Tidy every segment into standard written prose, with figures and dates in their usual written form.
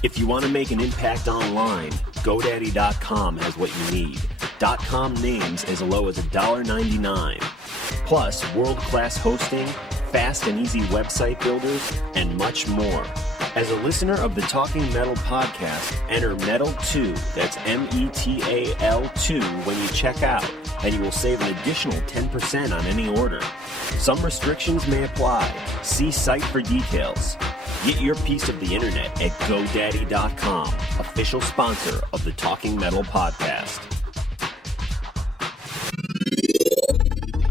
If you want to make an impact online, GoDaddy.com has what you need. .com names as low as $1.99. Plus, world-class hosting, fast and easy website builders, and much more. As a listener of the Talking Metal podcast, enter METAL2, that's METAL2, when you check out, and you will save an additional 10% on any order. Some restrictions may apply. See site for details. Get your piece of the internet at GoDaddy.com, official sponsor of the Talking Metal podcast.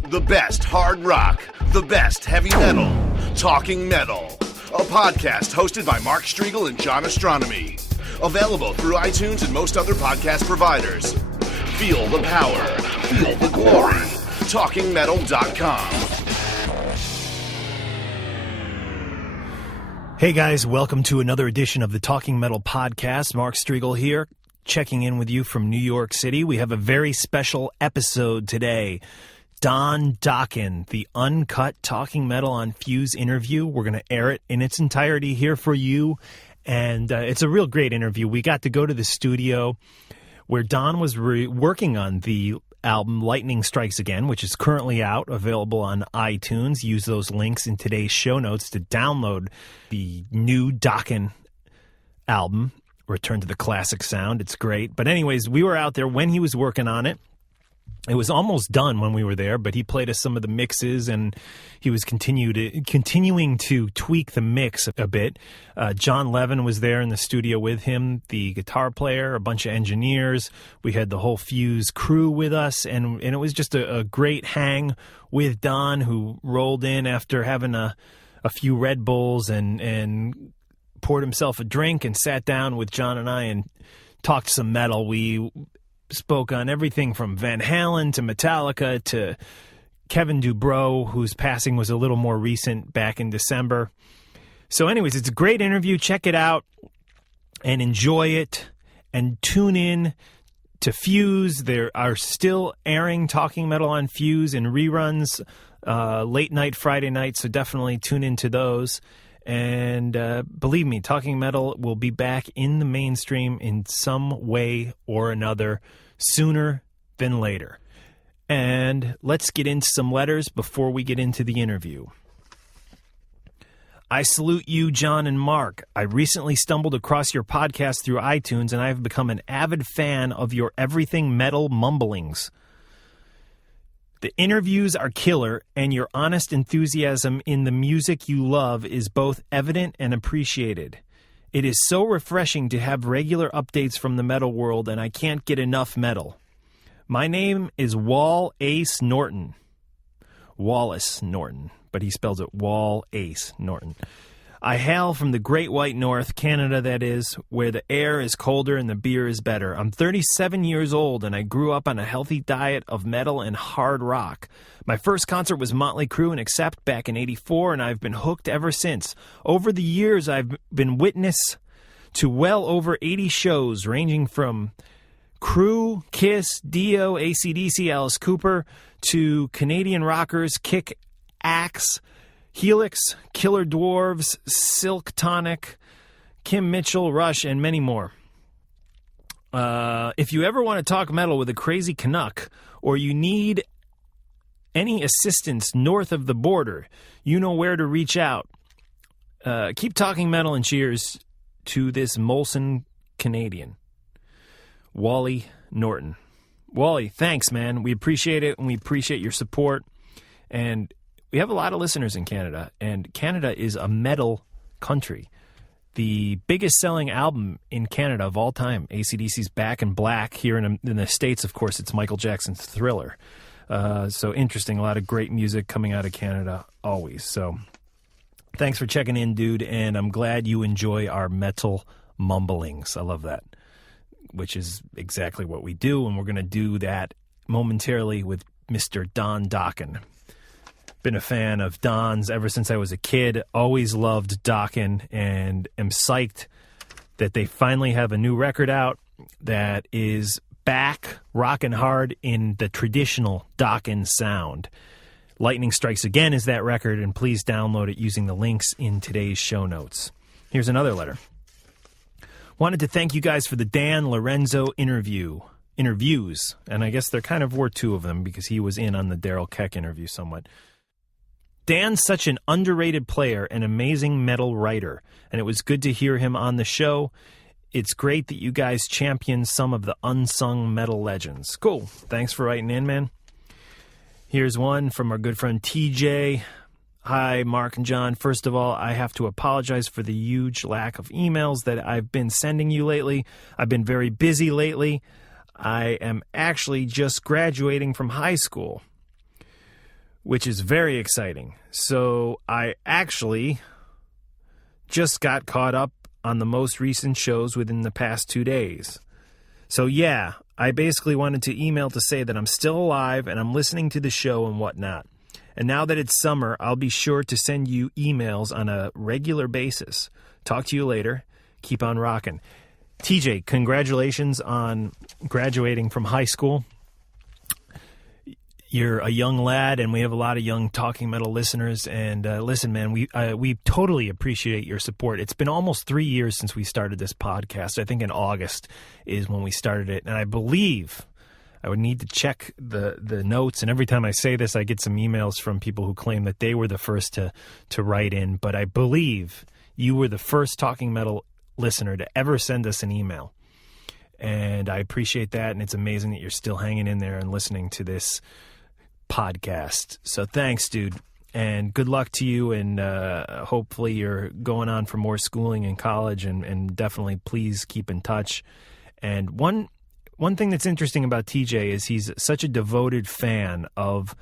The best hard rock, the best heavy metal, Talking Metal, a podcast hosted by Mark Striegel and John Astronomy. Available through iTunes and most other podcast providers. Feel the power, feel the glory. TalkingMetal.com. Hey guys, welcome to another edition of the Talking Metal podcast. Mark Striegel here, checking in with you from New York City. We have a very special episode today. Don Dokken, the uncut Talking Metal on Fuse interview. We're going to air it in its entirety here for you, and it's a real great interview. We got to go to the studio where Don was working on the album Lightning Strikes Again, which is currently out, available on iTunes. Use those links in today's show notes to download the new Dokken album, Return to the Classic Sound. It's great. But anyways, we were out there when he was working on it. It was almost done when we were there, but he played us some of the mixes, and he was continuing to tweak the mix a bit. John Levin was there in the studio with him, the guitar player, a bunch of engineers. We had the whole Fuse crew with us, and it was just a great hang with Don, who rolled in after having a few Red Bulls and poured himself a drink and sat down with John and I and talked some metal. We spoke on everything from Van Halen to Metallica to Kevin Dubrow, whose passing was a little more recent back in December. So anyways, it's a great interview. Check it out and enjoy it, and tune in to Fuse. There are still airing Talking Metal on Fuse in reruns late night Friday night, so definitely tune into those. And believe me, Talking Metal will be back in the mainstream in some way or another sooner than later. And let's get into some letters before we get into the interview. I salute you, John and Mark. I recently stumbled across your podcast through iTunes, and I have become an avid fan of your everything metal mumblings. The interviews are killer, and your honest enthusiasm in the music you love is both evident and appreciated. It is so refreshing to have regular updates from the metal world, and I can't get enough metal. My name is Wallace Norton. Wallace Norton, but he spells it Wallace Norton. I hail from the Great White North, Canada that is, where the air is colder and the beer is better. I'm 37 years old, and I grew up on a healthy diet of metal and hard rock. My first concert was Motley Crue and Accept back in '84, and I've been hooked ever since. Over the years, I've been witness to well over 80 shows, ranging from Crue, Kiss, Dio, AC/DC, Alice Cooper, to Canadian rockers Kick, Axe, Helix, Killer Dwarves, Silk Tonic, Kim Mitchell, Rush, and many more. If you ever want to talk metal with a crazy Canuck, or you need any assistance north of the border, you know where to reach out. Keep talking metal, and cheers to this Molson Canadian. Wally Norton. Wally, thanks, man. We appreciate it, and we appreciate your support. And we have a lot of listeners in Canada, and Canada is a metal country. The biggest selling album in Canada of all time, AC/DC's Back in Black. Here in the States, of course, it's Michael Jackson's Thriller. So interesting, a lot of great music coming out of Canada always. So thanks for checking in, dude, and I'm glad you enjoy our metal mumblings. I love that, which is exactly what we do, and we're going to do that momentarily with Mr. Don Dokken. Been a fan of Don's ever since I was a kid. Always loved Dokken, and am psyched that they finally have a new record out that is back rocking hard in the traditional Dokken sound. Lightning Strikes Again is that record, and please download it using the links in today's show notes. Here's another letter. Wanted to thank you guys for the Dan Lorenzo interviews, and I guess there kind of were two of them because he was in on the Daryl Keck interview somewhat. Dan's such an underrated player and amazing metal writer, and it was good to hear him on the show. It's great that you guys champion some of the unsung metal legends. Cool. Thanks for writing in, man. Here's one from our good friend TJ. Hi, Mark and John. First of all, I have to apologize for the huge lack of emails that I've been sending you lately. I've been very busy lately. I am actually just graduating from high school, which is very exciting. So I actually just got caught up on the most recent shows within the past 2 days. So yeah, I basically wanted to email to say that I'm still alive and I'm listening to the show and whatnot. And now that it's summer, I'll be sure to send you emails on a regular basis. Talk to you later. Keep on rocking. TJ, congratulations on graduating from high school. You're a young lad, and we have a lot of young Talking Metal listeners. And listen, man, we totally appreciate your support. It's been almost 3 years since we started this podcast. I think in August is when we started it. And I believe I would need to check the notes. And every time I say this, I get some emails from people who claim that they were the first to write in. But I believe you were the first Talking Metal listener to ever send us an email. And I appreciate that. And it's amazing that you're still hanging in there and listening to this podcast. So thanks, dude, and good luck to you, and hopefully you're going on for more schooling in college, and definitely please keep in touch. And one thing that's interesting about TJ is he's such a devoted fan of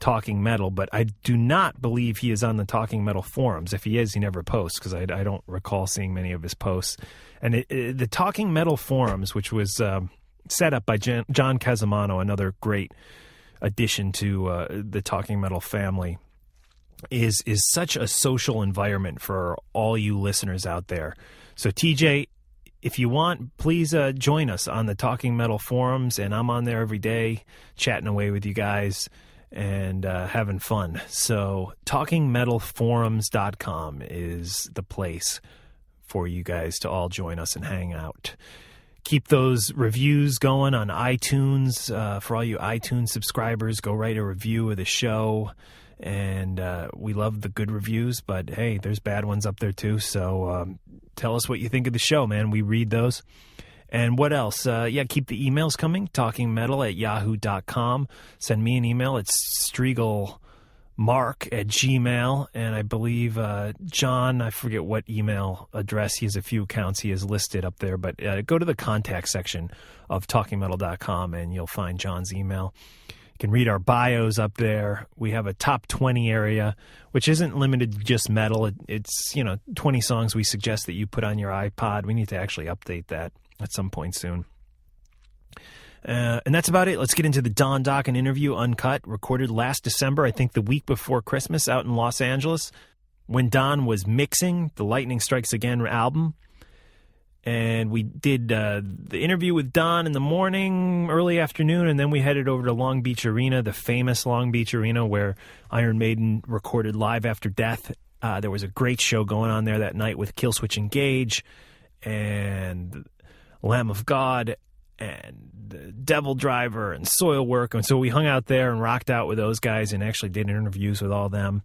Talking Metal, but I do not believe he is on the Talking Metal forums. If he is, he never posts, because I don't recall seeing many of his posts. And the Talking Metal forums, which was set up by John Casamano, another great addition to the Talking Metal family, is such a social environment for all you listeners out there. So TJ, if you want, please join us on the Talking Metal forums, and I'm on there every day chatting away with you guys and having fun. So talkingmetalforums.com is the place for you guys to all join us and hang out. Keep those reviews going on iTunes. For all you iTunes subscribers, go write a review of the show. And we love the good reviews, but hey, there's bad ones up there too. So tell us what you think of the show, man. We read those. And what else? Keep the emails coming. talkingmetal@yahoo.com. Send me an email. It's striegelmark@gmail. And I believe John, I forget what email address. He has a few accounts he has listed up there. But go to the contact section of talkingmetal.com and you'll find John's email. You can read our bios up there. We have a top 20 area, which isn't limited to just metal. It's 20 songs we suggest that you put on your iPod. We need to actually update that at some point soon. And that's about it. Let's get into the Don Dokken interview, uncut, recorded last December, I think the week before Christmas, out in Los Angeles, when Don was mixing the Lightning Strikes Again album. And we did the interview with Don in the morning, early afternoon, and then we headed over to Long Beach Arena, the famous Long Beach Arena where Iron Maiden recorded Live After Death. There was a great show going on there that night with Killswitch Engage and Lamb of God and Devil Driver and Soilwork. And so we hung out there and rocked out with those guys and actually did interviews with all them.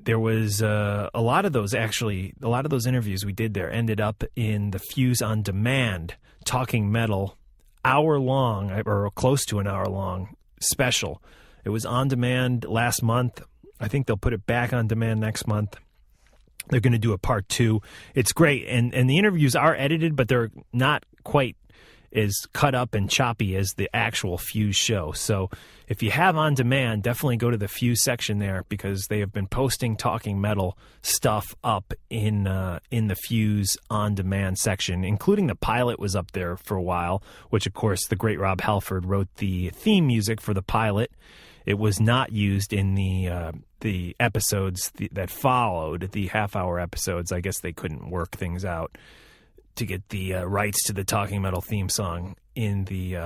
There was a lot of those interviews we did there ended up in the Fuse on Demand Talking Metal hour-long, or close to an hour-long special. It was on demand last month. I think they'll put it back on demand next month. They're going to do a part 2. It's great, and the interviews are edited, but they're not quite as cut up and choppy as the actual Fuse show. So if you have on demand, definitely go to the Fuse section there, because they have been posting Talking Metal stuff up in the Fuse on demand section, including the pilot was up there for a while, which of course the great Rob Halford wrote the theme music for the pilot. It was not used in the episodes that followed, the half-hour episodes. I guess they couldn't work things out to get the rights to the Talking Metal theme song in the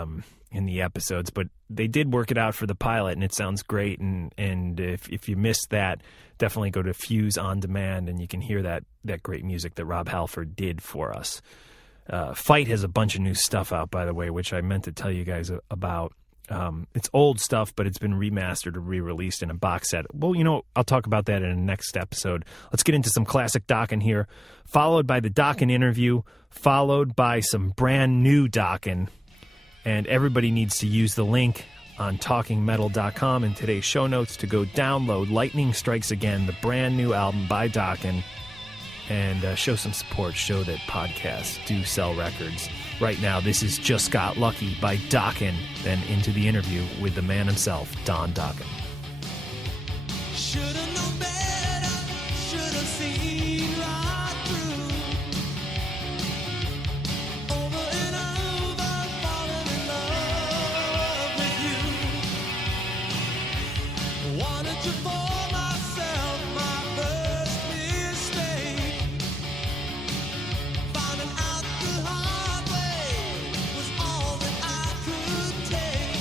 episodes, but they did work it out for the pilot, and it sounds great. And if you missed that, definitely go to Fuse on Demand, and you can hear that great music that Rob Halford did for us. Fight has a bunch of new stuff out, by the way, which I meant to tell you guys about. It's old stuff, but it's been remastered or re-released in a box set. Well, I'll talk about that in the next episode. Let's get into some classic Dokken here, followed by the Dokken interview, followed by some brand new Dokken. And everybody needs to use the link on talkingmetal.com in today's show notes to go download Lightning Strikes Again, the brand new album by Dokken, and show some support, show that podcasts do sell records. Right now, this is Just Got Lucky by Dokken, then into the interview with the man himself, Don Dokken. Should've known better, should've seen right through. Over and over, falling in love with you. Wanted you for myself, my first mistake. Finding out the hard way was all that I could take.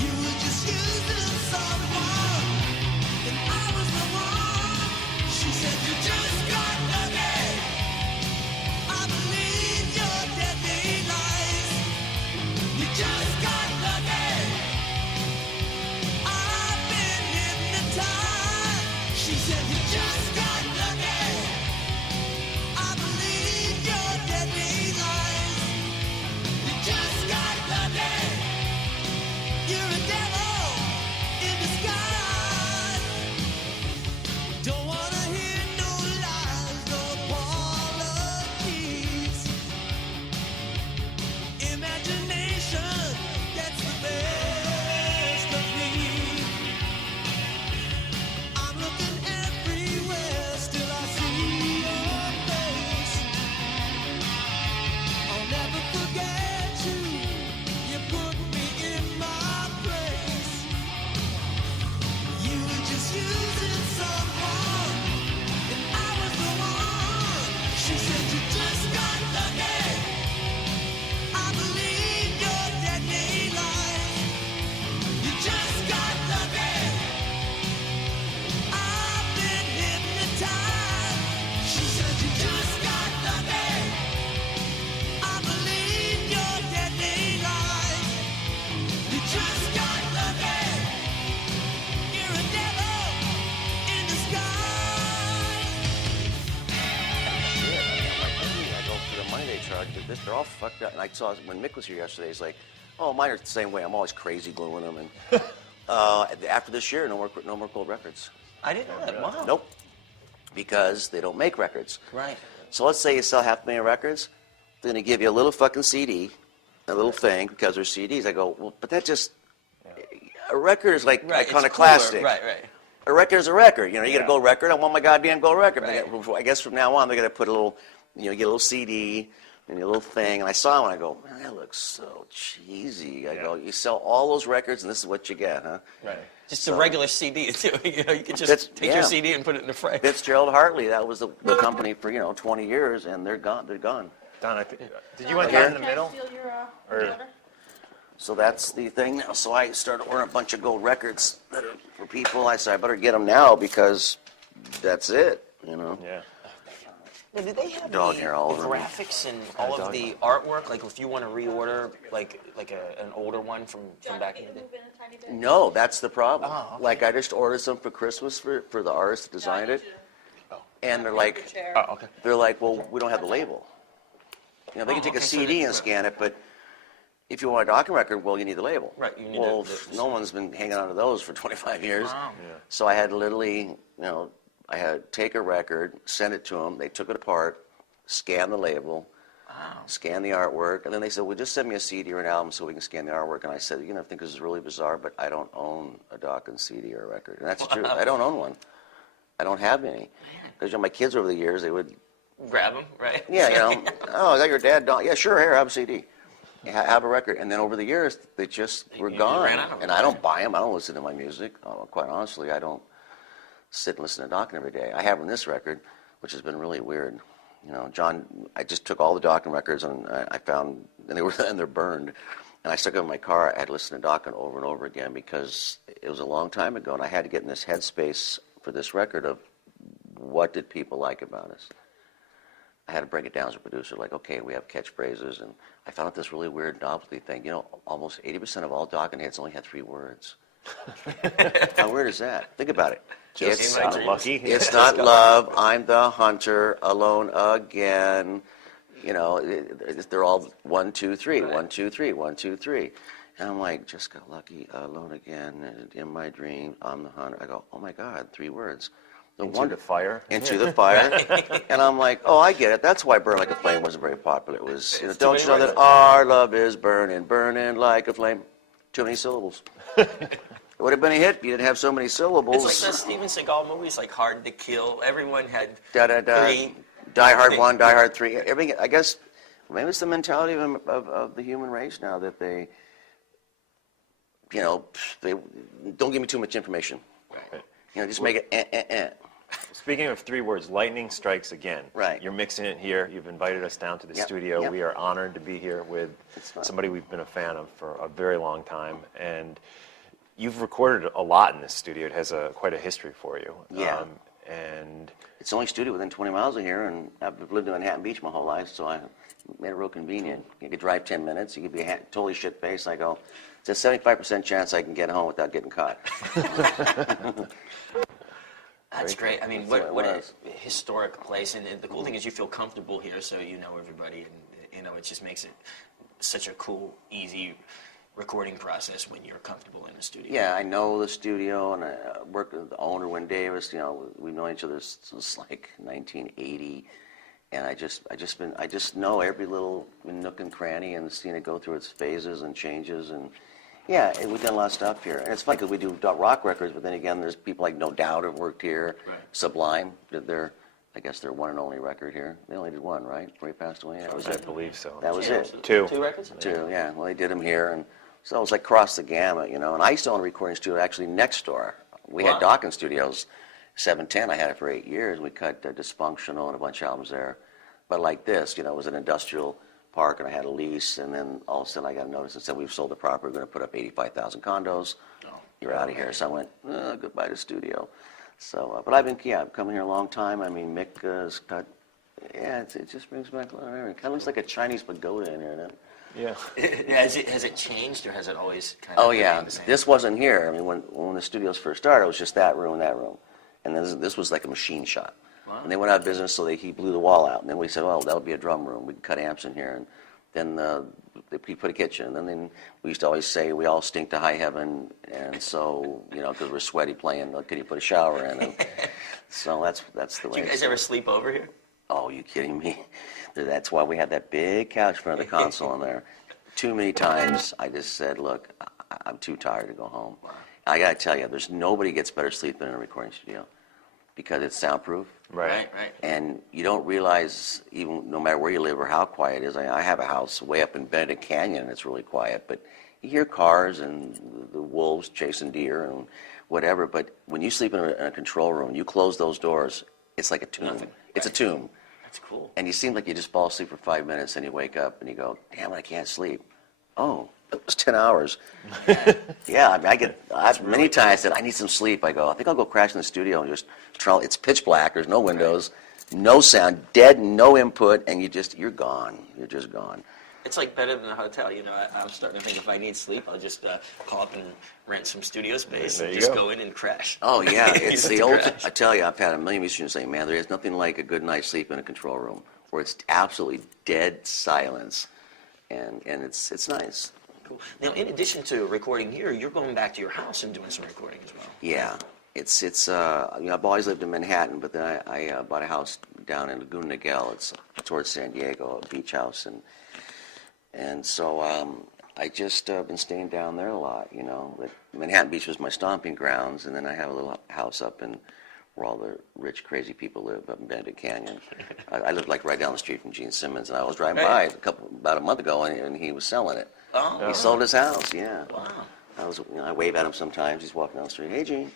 You were just using someone, and I was the one. She said you just got lucky. I believe your deadly lies. You just got lucky. I've been hypnotized. She said you just got lucky. I believe your deadly lies. You just got lucky. You're a devil in disguise. Don't wanna hear no lies, no apologies. Imagination gets the best of me. I'm looking everywhere, still I see your face. I'll never forget you. You put me in my place. You were just using someone, and I was the one. She said you just got lucky. I believe your deadly lies. You just got lucky. I've been hypnotized. She said you just got lucky. I believe your deadly lies. You just got lucky. You're a devil in disguise. I go for the money they charge, but they're all fucked up. And I saw when Mick was here yesterday, he's like, "Oh, mine are the same way. I'm always crazy gluing them." And after this year, no more gold records. I didn't know that. Wow. Nope, because they don't make records. Right. So let's say you sell 500,000 records, they're gonna give you a little fucking CD, a little thing because they're CDs. I go, well, but that just a record is like Right. It's iconoclastic. cooler. Right. A record is a record. You get a gold record. I want my goddamn gold record. Right. I guess from now on they're gonna put a little, get a little CD and a little thing. And I saw one. I go, man, that looks so cheesy. I go, you sell all those records and this is what you get, huh? Right. Just a regular CD too. You can just That's- take yeah. your CD and put it in the frame. Fitzgerald Hartley. That was the company for 20 years, and they're gone. They're gone. Don, did you want that in the middle? So that's the thing now. So I started ordering a bunch of gold records that are for people. I said I better get them now because that's it. Yeah. Now, did they have Dog the hair all over me. graphics and all of the artwork? Like if you want to reorder like an older one from back in the day? No, that's the problem. Oh, okay. Like I just ordered some for Christmas for the artist that designed it, and they're like, Oh, okay. well, we don't have the label. They can take a okay, so CD they- and scan it, but if you want a Dokken record, well, you need the label. Right, you need well, the- no one's been hanging on to those for 25 years. Wow. So I had to literally, I had to take a record, send it to them. They took it apart, scan the label, scan the artwork, and then they said, well, just send me a CD or an album so we can scan the artwork. And I said, I think this is really bizarre, but I don't own a Dokken CD or a record. And that's true. I don't own one. I don't have any. Because my kids over the years, they would, Grab them, right? yeah, oh, is that your dad? Don? Yeah, sure, here, have a CD. Have a record. And then over the years, they just were You gone. ran out of And them. I don't buy them. I don't listen to my music. Quite honestly, I don't sit and listen to Dokken every day. I have on this record, which has been really weird. John, I just took all the Dokken records and I found, and they're burned. And I stuck them in my car. I had to listen to Dokken over and over again because it was a long time ago, and I had to get in this headspace for this record of what did people like about us. I had to break it down as a producer. Like, okay, we have catchphrases, and I found out this really weird novelty thing. You know, almost 80% of all Dokken hits only had 3 words. How weird is that? Think about it. Just lucky. It's not love. I'm the hunter, alone again. You know, they're all 1, 2, 3, 1, 2, 3, 1, 2, 3. And I'm like, just got lucky, alone again, and in my dreams, I'm the hunter. I go, oh my God, 3 words. Into the fire. Into the fire. And I'm like, oh, I get it. That's why Burn Like a Flame wasn't very popular. It was, you know, don't you know that our love is burning, burning like a flame. Too many syllables. It would have been a hit if you didn't have so many syllables. It's like the Steven Seagal movies, like Hard to Kill. Everyone had Da-da-da. 3. Die Hard 1, Die Hard 3. Everything, I guess, maybe it's the mentality of the human race now that they, you know, they don't give me too much information. Right. You know, just make it Speaking of 3 words, lightning strikes again. Right. You're mixing it here. You've invited us down to the Yep, studio. yep. We are honored to be here with It's fun. somebody we've been a fan of for a very long time. And you've recorded a lot in this studio. It has quite a history for you. Yeah. And It's the only studio within 20 miles of here, and I've lived in Manhattan Beach my whole life, so I made it real convenient. You could drive 10 minutes. You could be totally shit-faced. I go, it's a 75% chance I can get home without getting caught. That's great. I mean, That's what what a it historic place. And the cool thing is you feel comfortable here, so you know everybody. And, you know, it just makes it such a cool, easy recording process when you're comfortable in the studio. Yeah, I know the studio, and I work with the owner, Win Davis. You know, we've known each other since like 1980, and I just know every little nook and cranny and seen it go through its phases and changes, and yeah, we've done a lot of stuff here. And it's funny because we do rock records, but then again, there's people like No Doubt have worked here. Right. Sublime did I guess their one and only record here. They only did one, right? Before he passed away. That was I it. believe so. That was it. 2. 2 records? 2, yeah. Well, they did them here, and so it was like cross the gamut, you know. And I used to own a recording studio actually next door. We had Dokken Studios, 710. I had it for 8 years. We cut Dysfunctional and a bunch of albums there. But like this, you know, it was an industrial park, and I had a lease, and then all of a sudden I got a notice that said, we've sold the property, we're going to put up 85,000 condos. You're out of here. So I went, goodbye to studio. So, but I've come here a long time. I mean, Mick has got, it just brings back a lot of memory. It kind of looks like a Chinese pagoda in here, doesn't it? Yeah. Has it changed, or has it always kind of Oh yeah, remained the same? this wasn't here. I mean, when the studios first started, it was just that room, and then this was like a machine shop. Wow. And they went out of business, so he blew the wall out. And then we said, well, that'll be a drum room. We can cut amps in here. And then he put a kitchen. And then we used to always say we all stink to high heaven, and so you know, because we're sweaty playing, could you put a shower in? And so that's the way. Do you guys ever sleep over here? Oh, you kidding me? That's why we had that big couch in front of the console in there. Too many times I just said, look, I'm too tired to go home. Wow. I got to tell you, there's nobody gets better sleep than in a recording studio because it's soundproof. Right. And you don't realize, even no matter where you live or how quiet it is. I have a house way up in Benedict Canyon, and it's really quiet. But you hear cars and the wolves chasing deer and whatever. But when you sleep in a control room, you close those doors, it's like a tomb. Nothing. It's a tomb. That's cool. And you seem like you just fall asleep for 5 minutes, and you wake up and you go, damn it, I can't sleep. Oh, it was 10 hours. Yeah, I mean, many times said, I need some sleep. I go, I think I'll go crash in the studio and just try. It's pitch black, there's no windows, no sound, dead, no input, and you're gone. You're just gone. It's like better than a hotel, you know. I'm starting to think if I need sleep, I'll just call up and rent some studio space There and you just go. go in and crash. Oh, yeah, it's Just the to old, crash. I tell you, I've had a million musicians say, man, there is nothing like a good night's sleep in a control room where it's absolutely dead silence, and it's nice. Cool. Now, in addition to recording here, you're going back to your house and doing some recording as well. Yeah, it's you know, I've always lived in Manhattan, but then I bought a house down in Laguna Niguel. It's towards San Diego, a beach house, and so I just been staying down there a lot, you know. But Manhattan Beach was my stomping grounds, and then I have a little house up in where all the rich, crazy people live, up in Benedict Canyon. I lived like right down the street from Gene Simmons, and I was driving by about a month ago, and he was selling it. Oh, He sold his house, yeah. wow. I wave at him sometimes. He's walking down the street. Hey, Gene.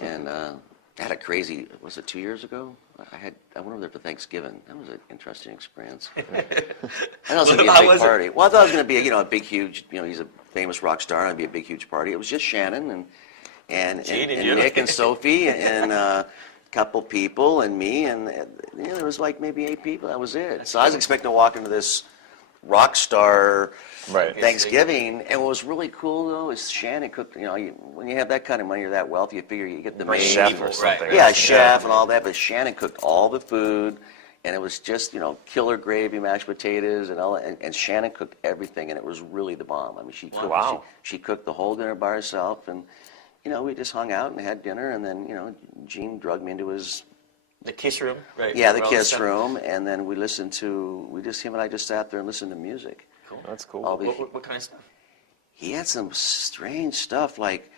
And I had a crazy. Was it 2 years ago? I went over there for Thanksgiving. That was an interesting experience. I thought it was going to be a How big was it? party. Well, I thought it was going to be a big, huge. You know, he's a famous rock star. And it'd be a big, huge party. It was just Shannon and Gene and you. Nick and Sophie and couple people and me, and there was like maybe 8 people. That was it. So I was expecting to walk into this rock star Thanksgiving, and what was really cool though is Shannon cooked. When you have that kind of money or that wealth, you figure you get the maid, chef or something. yeah, chef and all that. But Shannon cooked all the food, and it was just killer gravy, mashed potatoes, and all. And Shannon cooked everything, and it was really the bomb. I mean, she cooked the whole dinner by herself, and we just hung out and had dinner, and then Gene drugged me into the kiss room, right? Yeah, the kiss room, and then him and I just sat there and listened to music. Cool. That's cool. What kind of stuff? He had some strange stuff, like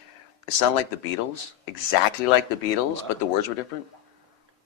it sounded like the Beatles, exactly like the Beatles, but the words were different.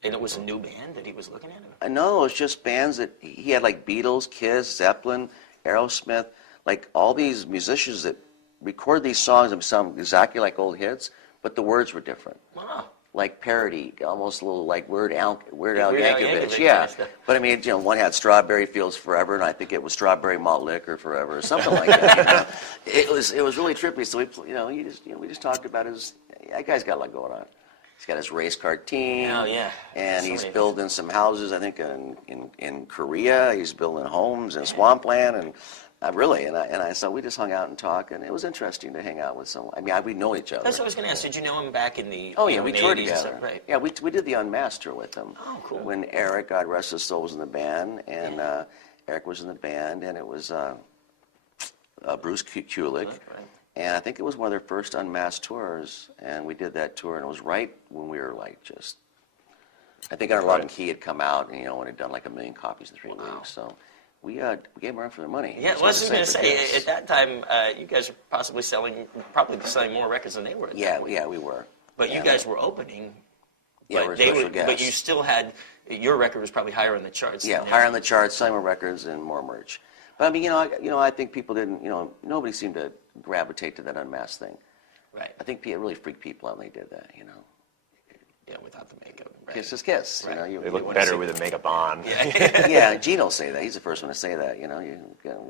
And it was a new band that he was looking at? No, it was just bands that he had, like Beatles, Kiss, Zeppelin, Aerosmith, like all these musicians that record these songs and sound exactly like old hits, but the words were different. Wow. Like parody, almost a little like Weird Al Yankovic. Yankovic Yeah. kind of stuff. But I mean, one had Strawberry Fields Forever, and I think it was Strawberry Malt Liquor Forever, or something like that. It was really trippy. So we just talked about that guy's got a lot going on. He's got his race car team. Oh yeah. And he's building some houses, I think, in Korea. He's building homes in Swampland, and so we just hung out and talked, and it was interesting to hang out with someone. I mean, we know each other. That's what I was going to ask. Did you know him back in the Oh yeah, we toured 80s? together. Right. Yeah, we did the Unmasked tour with him. Oh, cool. When Eric, God rest his soul, was in the band, and Eric was in the band, and it was Bruce Kulick. Right. And I think it was one of their first Unmasked tours, and we did that tour, and it was right when we were like just. I think our Lock and Key had come out, and and had done like 1 million copies in 3 weeks. So. We gave them run for their money. Yeah, I was going to say, at that time, you guys were probably selling more records than they were. Yeah, we were. But you guys were opening. Yeah, we're special guests. But you still had, your record was probably higher on the charts. Yeah, higher on the charts, selling more records and more merch. But I mean, I think people didn't, nobody seemed to gravitate to that Unmasked thing. Right. I think it really freaked people out when they did that, Yeah, without the makeup. Right. Kiss is kiss. Right. They look better with the makeup on. Yeah. Yeah, Gene will say that. He's the first one to say that. We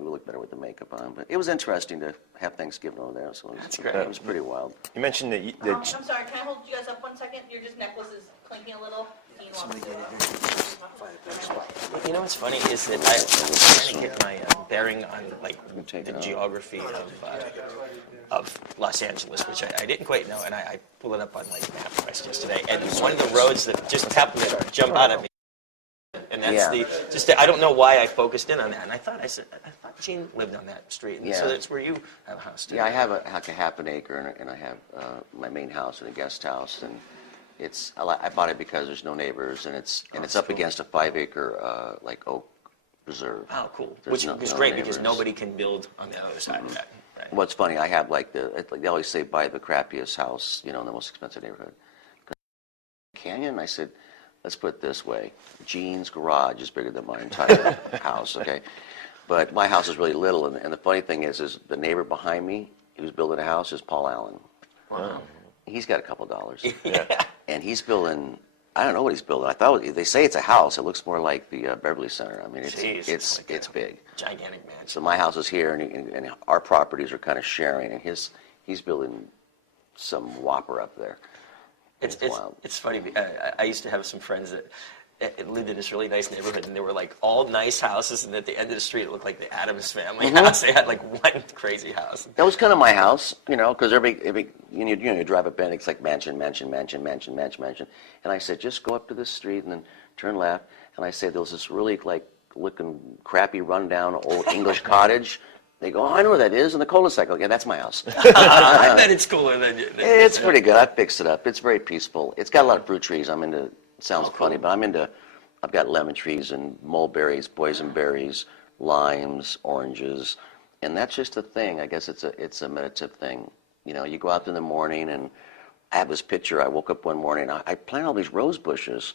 look better with the makeup on. But it was interesting to have Thanksgiving over there. So That's great. It was pretty wild. You mentioned that. I'm sorry, can I hold you guys up 1 second? Your necklace is clinking a little. You know what's funny is that I'm trying to get my bearing on the geography of Los Angeles, which I didn't quite know, and I pulled it up on MapQuest yesterday, and one of the roads that just happened to jump out at me, and that's I don't know why I focused in on that, and I thought Gene lived on that street, and so that's where you have a house too. Yeah, I have a half an acre, and I have my main house and a guest house, and I bought it because there's no neighbors, and it's up against a 5-acre oak preserve. Oh, cool. There's Which is great because nobody can build on the other side of that. Right. What's funny, I have they always say buy the crappiest house, in the most expensive neighborhood. Canyon, I said, let's put it this way: Gene's garage is bigger than my entire house. Okay, but my house is really little, and the funny thing is the neighbor behind me who's building a house is Paul Allen. Wow. He's got a couple dollars. Yeah. And he's building. I don't know what he's building. I thought they say it's a house. It looks more like the Beverly Center. I mean, it's big. Gigantic mansion. So my house is here, and our properties are kind of sharing. And he's building some whopper up there. It's wild. It's funny. I used to have some friends that lived in this really nice neighborhood, and they were all nice houses, and at the end of the street it looked like the Addams Family house. They had one crazy house. That was kind of my house, because you drive up and it's like mansion. And I said, just go up to this street and then turn left. And I said, there was this really looking crappy, rundown old English cottage. They go, I know where that is, in the cul-de-sac. Okay, that's my house. I bet it's cooler than you. It's pretty good. I fixed it up. It's very peaceful. It's got a lot of fruit trees. I'm into. It sounds funny, but I've got lemon trees and mulberries, boysenberries, limes, oranges, and that's just a thing. I guess it's a meditative thing. You go out in the morning, and I have this picture. I woke up one morning. I planted all these rose bushes,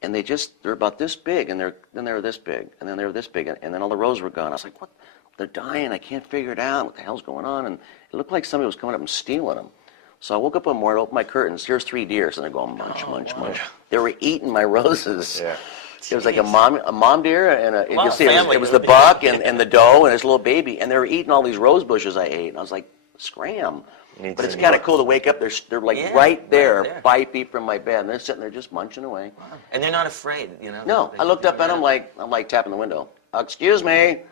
and they're about this big, and then they were this big, and then they were this big, and then all the roses were gone. I was like, what? They're dying. I can't figure it out. What the hell's going on? And it looked like somebody was coming up and stealing them. So I woke up one morning, opened my curtains. Here's 3 deer, and they're going munch, munch, munch. They were eating my roses. Yeah. It was like a mom deer, and you see it was the buck and the doe and his little baby, and they were eating all these rose bushes I ate. And I was like, scram. But it's kind of cool to wake up. They're like right there, 5 feet from my bed, and they're sitting there just munching away. Wow. And they're not afraid, No, I looked up at them I'm like tapping the window. Excuse me.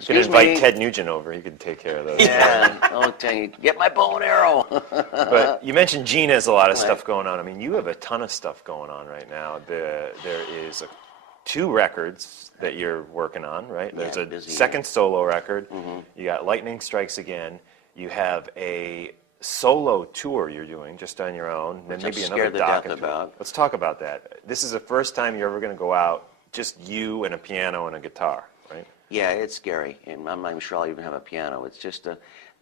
You could invite Ted Nugent over. He could take care of those. Yeah. I'll tell you, get my bow and arrow. But you mentioned Gina has a lot of stuff going on. I mean, you have a ton of stuff going on right now. There is 2 records that you're working on, right? There's a second solo record. You got Lightning Strikes Again. You have a solo tour you're doing just on your own. Then maybe another Dokken tour. Let's talk about that. This is the first time you're ever going to go out, just you and a piano and a guitar, right? Yeah, it's scary, and I'm not even sure I'll even have a piano. It's just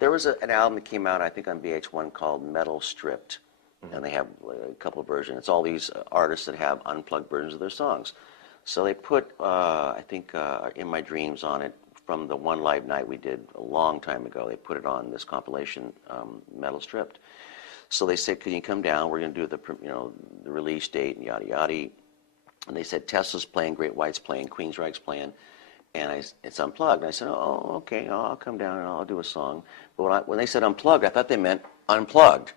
there was an album that came out, I think, on VH1 called Metal Stripped, and they have a couple of versions. It's all these artists that have unplugged versions of their songs. So they put, I think, In My Dreams on it from the one live night we did a long time ago. They put it on this compilation, Metal Stripped. So they said, "Can you come down? We're going to do the release date and yada yada." And they said, "Tesla's playing, Great White's playing, Queensryche's playing." And it's unplugged. And I said, "Oh, okay, I'll come down and I'll do a song." But when they said unplugged, I thought they meant unplugged.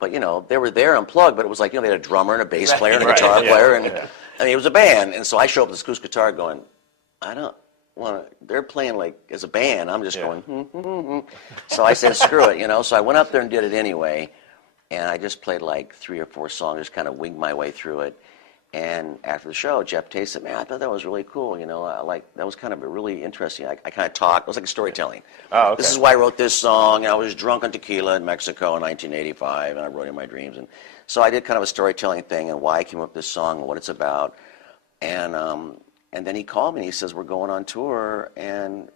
But, they were there unplugged, but it was like, they had a drummer and a bass player and a guitar player. And I mean, it was a band. And so I show up with this acoustic guitar going, I don't want to, they're playing like as a band. I'm just going, So I said, screw it, So I went up there and did it anyway. And I just played like 3 or 4 songs, just kind of winged my way through it. And after the show, Jeff Tate said, "Man, I thought that was really cool. That was kind of a really interesting. I kind of talked. It was like storytelling. Oh, okay. This is why I wrote this song. I was drunk on tequila in Mexico in 1985, and I wrote In My Dreams. And so I did kind of a storytelling thing and why I came up with this song and what it's about. And then he called me and he says, "We're going on tour, and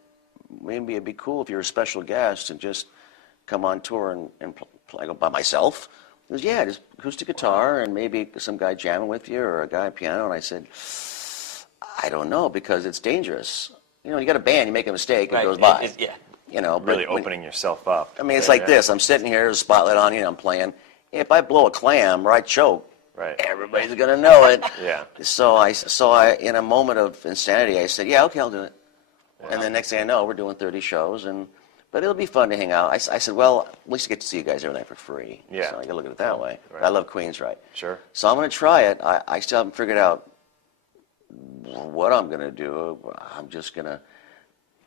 maybe it'd be cool if you're a special guest and just come on tour and play." I go, "By myself?" He goes, "Yeah, just acoustic guitar and maybe some guy jamming with you or a guy on piano." And I said, "I don't know, because it's dangerous. You got a band, you make a mistake, it goes by." Really opening yourself up. I mean, it's like this. I'm sitting here, there's a spotlight on you, I'm playing. If I blow a clam or I choke, everybody's going to know it. So I, in a moment of insanity, I said, "Yeah, okay, I'll do it." And then next thing I know, we're doing 30 shows, but it'll be fun to hang out. I said, well, at least I get to see you guys every night for free. Yeah. So I got to look at it that way. Right. I love Queensryche. Sure. So I'm going to try it. I still haven't figured out what I'm going to do. I'm just going to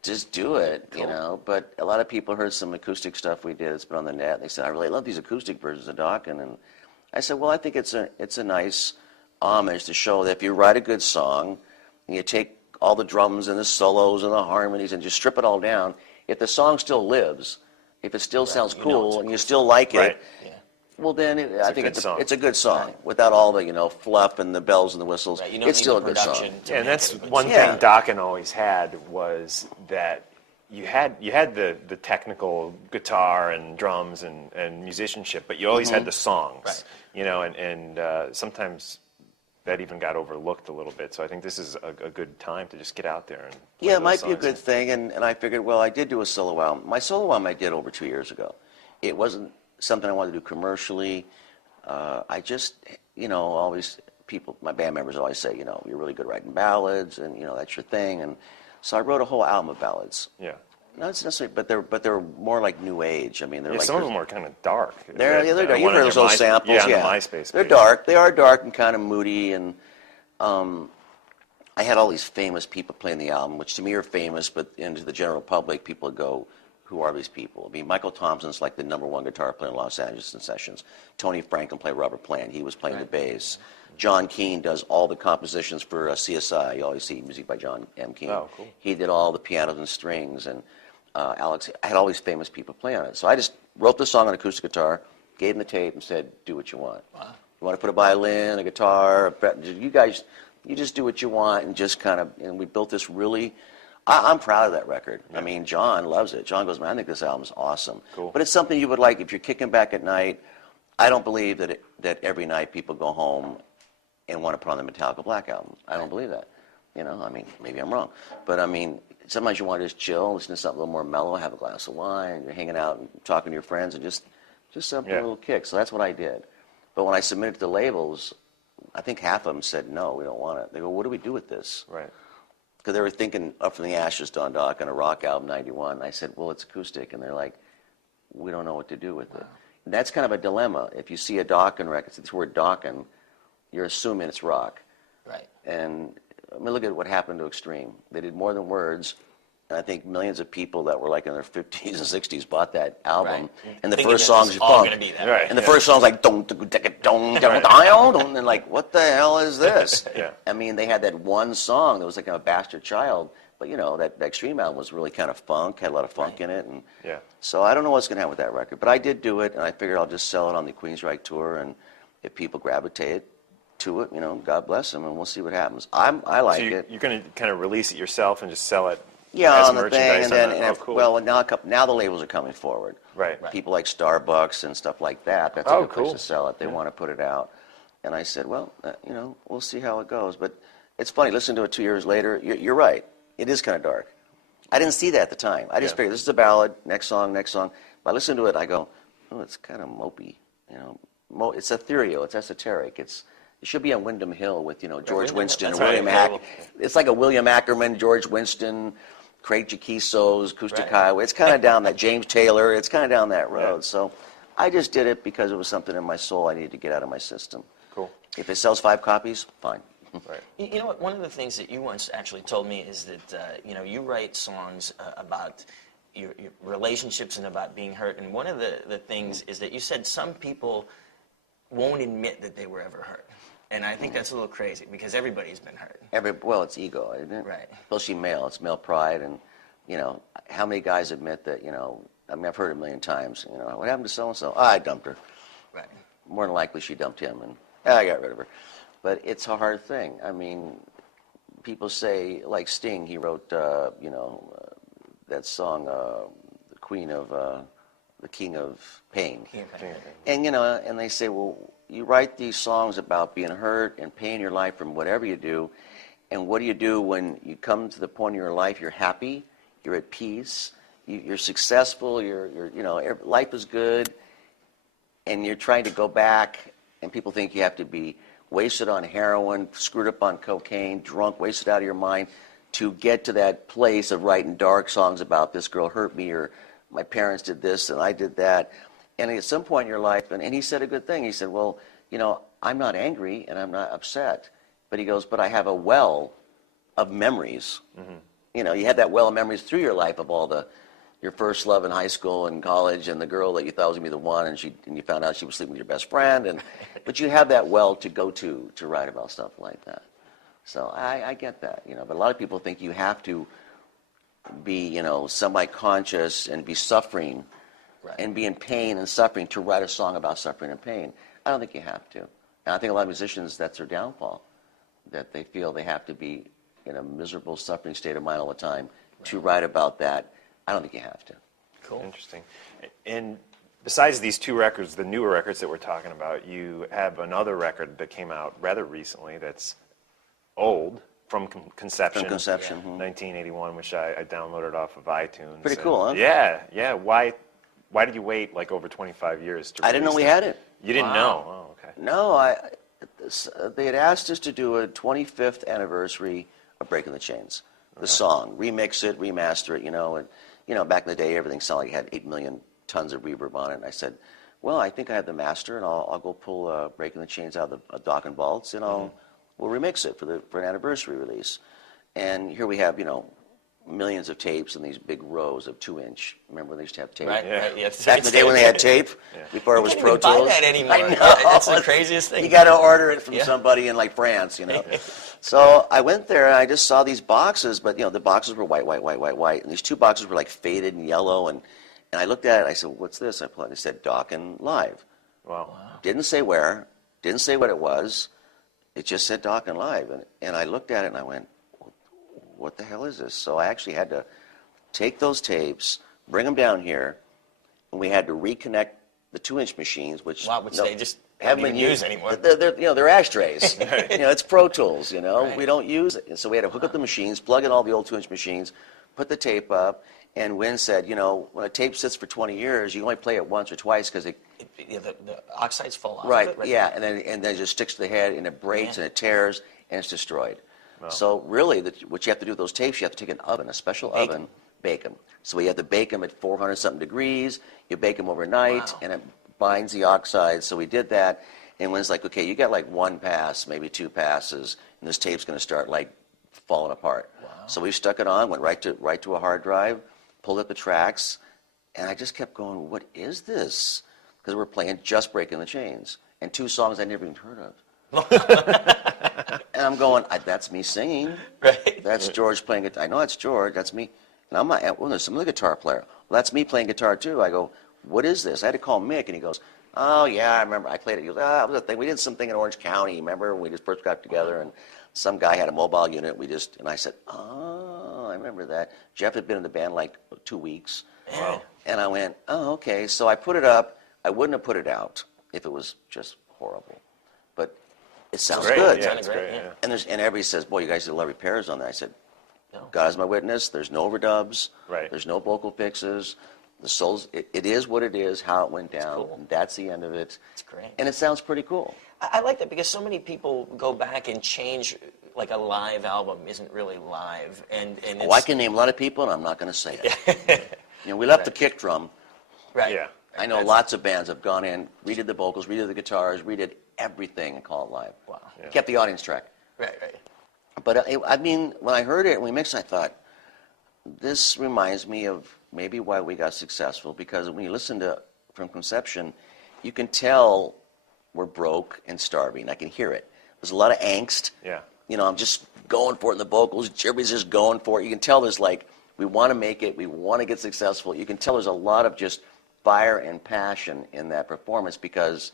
just do it, But a lot of people heard some acoustic stuff we did. It's been on the net. They said, "I really love these acoustic versions of Dokken." And I said, well, I think it's a nice homage to show that if you write a good song and you take all the drums and the solos and the harmonies and just strip it all down, if the song still lives, if it still sounds cool and you still like it, well then I think it's a good song without all the fluff and the bells and the whistles. It's still a good song. Yeah, and that's one thing Dokken always had, was that you had the technical guitar and drums and musicianship, but you always had the songs, and sometimes that even got overlooked a little bit. So I think this is a good time to just get out there and play it might be a songs. good thing. And I figured, well, I did do a solo album. My solo album I did over 2 years ago. It wasn't something I wanted to do commercially. I just, always my band members always say, "You're really good writing ballads, and that's your thing." And so I wrote a whole album of ballads. Yeah. Not necessarily, but they're more like new age. I mean, they're like some of them are kind of dark. They're dark. You've heard those old samples, on the MySpace They're page. dark. They are dark and kind of moody. And I had all these famous people playing the album, which to me are famous, but into the general public, people go, "Who are these people?" I mean, Michael Thompson's like the #1 guitar player in Los Angeles in sessions. Tony Franklin played Robert Plant. He was playing the bass. John Keane does all the compositions for CSI. You always see music by John M. Keane. Oh, cool. He did all the pianos and strings, and Alex. I had all these famous people play on it. So I just wrote the song on acoustic guitar, gave him the tape, and said, "Do what you want. Wow. You want to put a violin, a guitar, you guys, you just do what you want," and just kind of. And we built this really. I'm proud of that record. Yeah. I mean, John loves it. John goes, "Man, I think this album's awesome." Cool. But it's something you would like if you're kicking back at night. I don't believe that every night people go home and want to put on the Metallica Black Album. I don't believe that. I mean, maybe I'm wrong. But I mean, sometimes you want to just chill, listen to something a little more mellow, have a glass of wine, you're hanging out and talking to your friends, and just something a little kick. So that's what I did. But when I submitted to the labels, I think half of them said, "No, we don't want it." They go, "What do we do with this?" Right. Because they were thinking Up From the Ashes, Don Dokken, a rock album, 91. And I said, "Well, it's acoustic." And they're like, we don't know what to do with it. And that's kind of a dilemma. If you see a Dokken record, it's the word Dokken, you're assuming it's rock. Right. And I mean, look at what happened to Extreme. They did More Than Words, and I think millions of people that were like in their 50s and 60s bought that album. Right. And the Thinking first that song's it's just all punk. gonna be that. Right. And the first song's like, don't, and like, what the hell is this? Yeah. I mean, they had that one song that was like a Bastard Child, but you know, that Extreme album was really kind of funk, had a lot of funk in it. And Yeah. so I don't know what's going to happen with that record. But I did do it, and I figured I'll just sell it on the Queensryche tour, and if people gravitate to it, you know, God bless them, and we'll see what happens. I like So it. you're going to kind of release it yourself and just sell it Yeah, as on the thing, merchandise and then on the, cool. well, now the labels are coming forward. Right. People like Starbucks and stuff like that. That's a Oh, good place cool. to sell it. They want to put it out, and I said, well, you know, we'll see how it goes. But it's funny. Listen to it 2 years later. You're right. It is kind of dark. I didn't see that at the time. I just figured this is a ballad. Next song. But I listen to it, I go, oh, it's kind of mopey. You know, it's ethereal. It's esoteric. It should be on Wyndham Hill with, you know, George Winston, that's William right. Hack. It's like a William Ackerman, George Winston, Craig Jaquisos, Acoustic Right. Highway. It's kind of down that James Taylor. It's kind of down that road. So I just did it because it was something in my soul I needed to get out of my system. Cool. If it sells 5 copies, fine. Right. You know what? One of the things that you once actually told me is that you know, you write songs about your relationships and about being hurt. And one of the things is that you said some people won't admit that they were ever hurt. And I think that's a little crazy because everybody's been hurt. Well, it's ego, isn't it? Right. Especially male. It's male pride. And, you know, how many guys admit that, you know, I mean, I've heard it a million times. You know, what happened to so-and-so? Oh, I dumped her. Right. More than likely she dumped him, and I got rid of her. But it's a hard thing. I mean, people say, like Sting, he wrote, you know, that song, the King of Pain. And, you know, and they say, well, you write these songs about being hurt and pain in your life from whatever you do, and what do you do when you come to the point in your life you're happy, you're at peace, you're successful, you know, life is good, and you're trying to go back, and people think you have to be wasted on heroin, screwed up on cocaine, drunk, wasted out of your mind, to get to that place of writing dark songs about this girl hurt me, or my parents did this and I did that. And at some point in your life, and he said a good thing, he said, well, you know, I'm not angry and I'm not upset, but he goes, but I have a well of memories. Mm-hmm. You know, you had that well of memories through your life of all your first love in high school and college, and the girl that you thought was going to be the one, and you found out she was sleeping with your best friend, but you have that well to go to write about stuff like that. So I get that, you know, but a lot of people think you have to be, you know, semi-conscious and be suffering and be in pain and suffering to write a song about suffering and pain. I don't think you have to. And I think a lot of musicians, that's their downfall, that they feel they have to be in a miserable, suffering state of mind all the time to write about that. I don't think you have to. Cool. Interesting. And besides these 2 records, the newer records that we're talking about, you have another record that came out rather recently that's old, from Conception. From Conception. 1981, which I downloaded off of iTunes. Pretty cool, huh? Yeah. Why did you wait like over 25 years to I didn't know we release had it. You didn't know? Oh, okay. No, they had asked us to do a 25th anniversary of Breaking the Chains, the song, remix it, remaster it, you know, and you know, back in the day, everything sounded like it had 8 million tons of reverb on it. And I said, well, I think I have the master, and I'll go pull Breaking the Chains out of the Dokken vaults, and we'll remix it for an anniversary release. And here we have, you know, millions of tapes in these big rows of 2-inch. Remember when they used to have tape? Right. Yeah. Back in the day when they had tape, before it was Pro You can't even Tools. buy that anymore. I know. That's the craziest thing. You got to order it from somebody in like France, you know. So I went there and I just saw these boxes, but you know the boxes were white, and these 2 boxes were like faded and yellow, and I looked at it. I said, "What's this?" I pulled it. It said Dokken Live. Wow. Didn't say where, didn't say what it was. It just said Dokken Live, and I looked at it and I went, "What the hell is this?" So I actually had to take those tapes, bring them down here, and we had to reconnect the 2-inch machines, which they just haven't don't been even used use anymore. They're you know, they're ashtrays. You know, it's Pro Tools. You know, we don't use it, and so we had to hook up the machines, plug in all the old 2-inch machines, put the tape up. And Wynn said, you know, when a tape sits for 20 years, you only play it once or twice because the oxides fall off. Right. Of it, Yeah, and then it just sticks to the head, and it breaks and it tears and it's destroyed. Wow. So really, what you have to do with those tapes, you have to take an oven, a special oven, bake them. So you have to bake them at 400-something degrees. You bake them overnight, and it binds the oxides. So we did that, and when it's like, okay, you got like one pass, maybe two passes, and this tape's going to start like falling apart. Wow. So we stuck it on, went right to a hard drive, pulled up the tracks, and I just kept going, what is this? Because we're playing Just Breaking the Chains, and two songs I never even heard of. And I'm going, that's me singing. Right. That's George playing guitar. I know that's George. That's me. And I'm not, well, there's some other guitar player. Well, that's me playing guitar too. I go, what is this? I had to call Mick, and he goes, oh, yeah, I remember. I played it. He goes, it was a thing. We did something in Orange County, remember? We just first got together, and some guy had a mobile unit. And I said, oh, I remember that. Jeff had been in the band like 2 weeks. Wow. And I went, oh, okay. So I put it up. I wouldn't have put it out if it was just horrible. But it sounds good. Yeah, it's great. Yeah. And everybody says, boy, you guys did a lot of repairs on that. I said, No. God is my witness. There's no overdubs. Right. There's no vocal fixes. The souls. It is what it is. How it went down. Cool. And that's the end of it. It's great. And it sounds pretty cool. I like that because so many people go back and change, like a live album isn't really live, and it's, I can name a lot of people, and I'm not going to say it. We left the kick drum. right. Yeah. I know lots of bands have gone in, redid the vocals, redid the guitars, redid everything and called it live. Wow. Yeah. Kept the audience track. Right. But I mean, when I heard it and we mixed, I thought, this reminds me of maybe why we got successful, because when you listen to From Conception, you can tell we're broke and starving. I can hear it. There's a lot of angst. Yeah. I'm just going for it in the vocals. Everybody's just going for it. You can tell there's like, we want to make it. We want to get successful. You can tell there's a lot of just fire and passion in that performance, because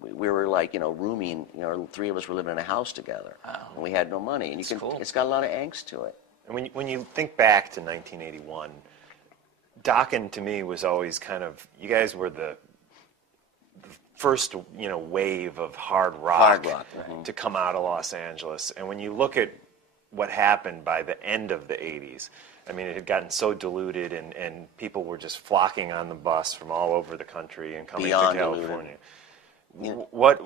we were like, rooming, three of us were living in a house together. Wow. And we had no money. And Cool. It's got a lot of angst to it. And when you think back to 1981, Dokken to me was always kind of, you guys were the first wave of hard rock, to come out of Los Angeles. And when you look at what happened by the end of the 80s, I mean, it had gotten so diluted, and people were just flocking on the bus from all over the country and coming Beyond to California. diluted. What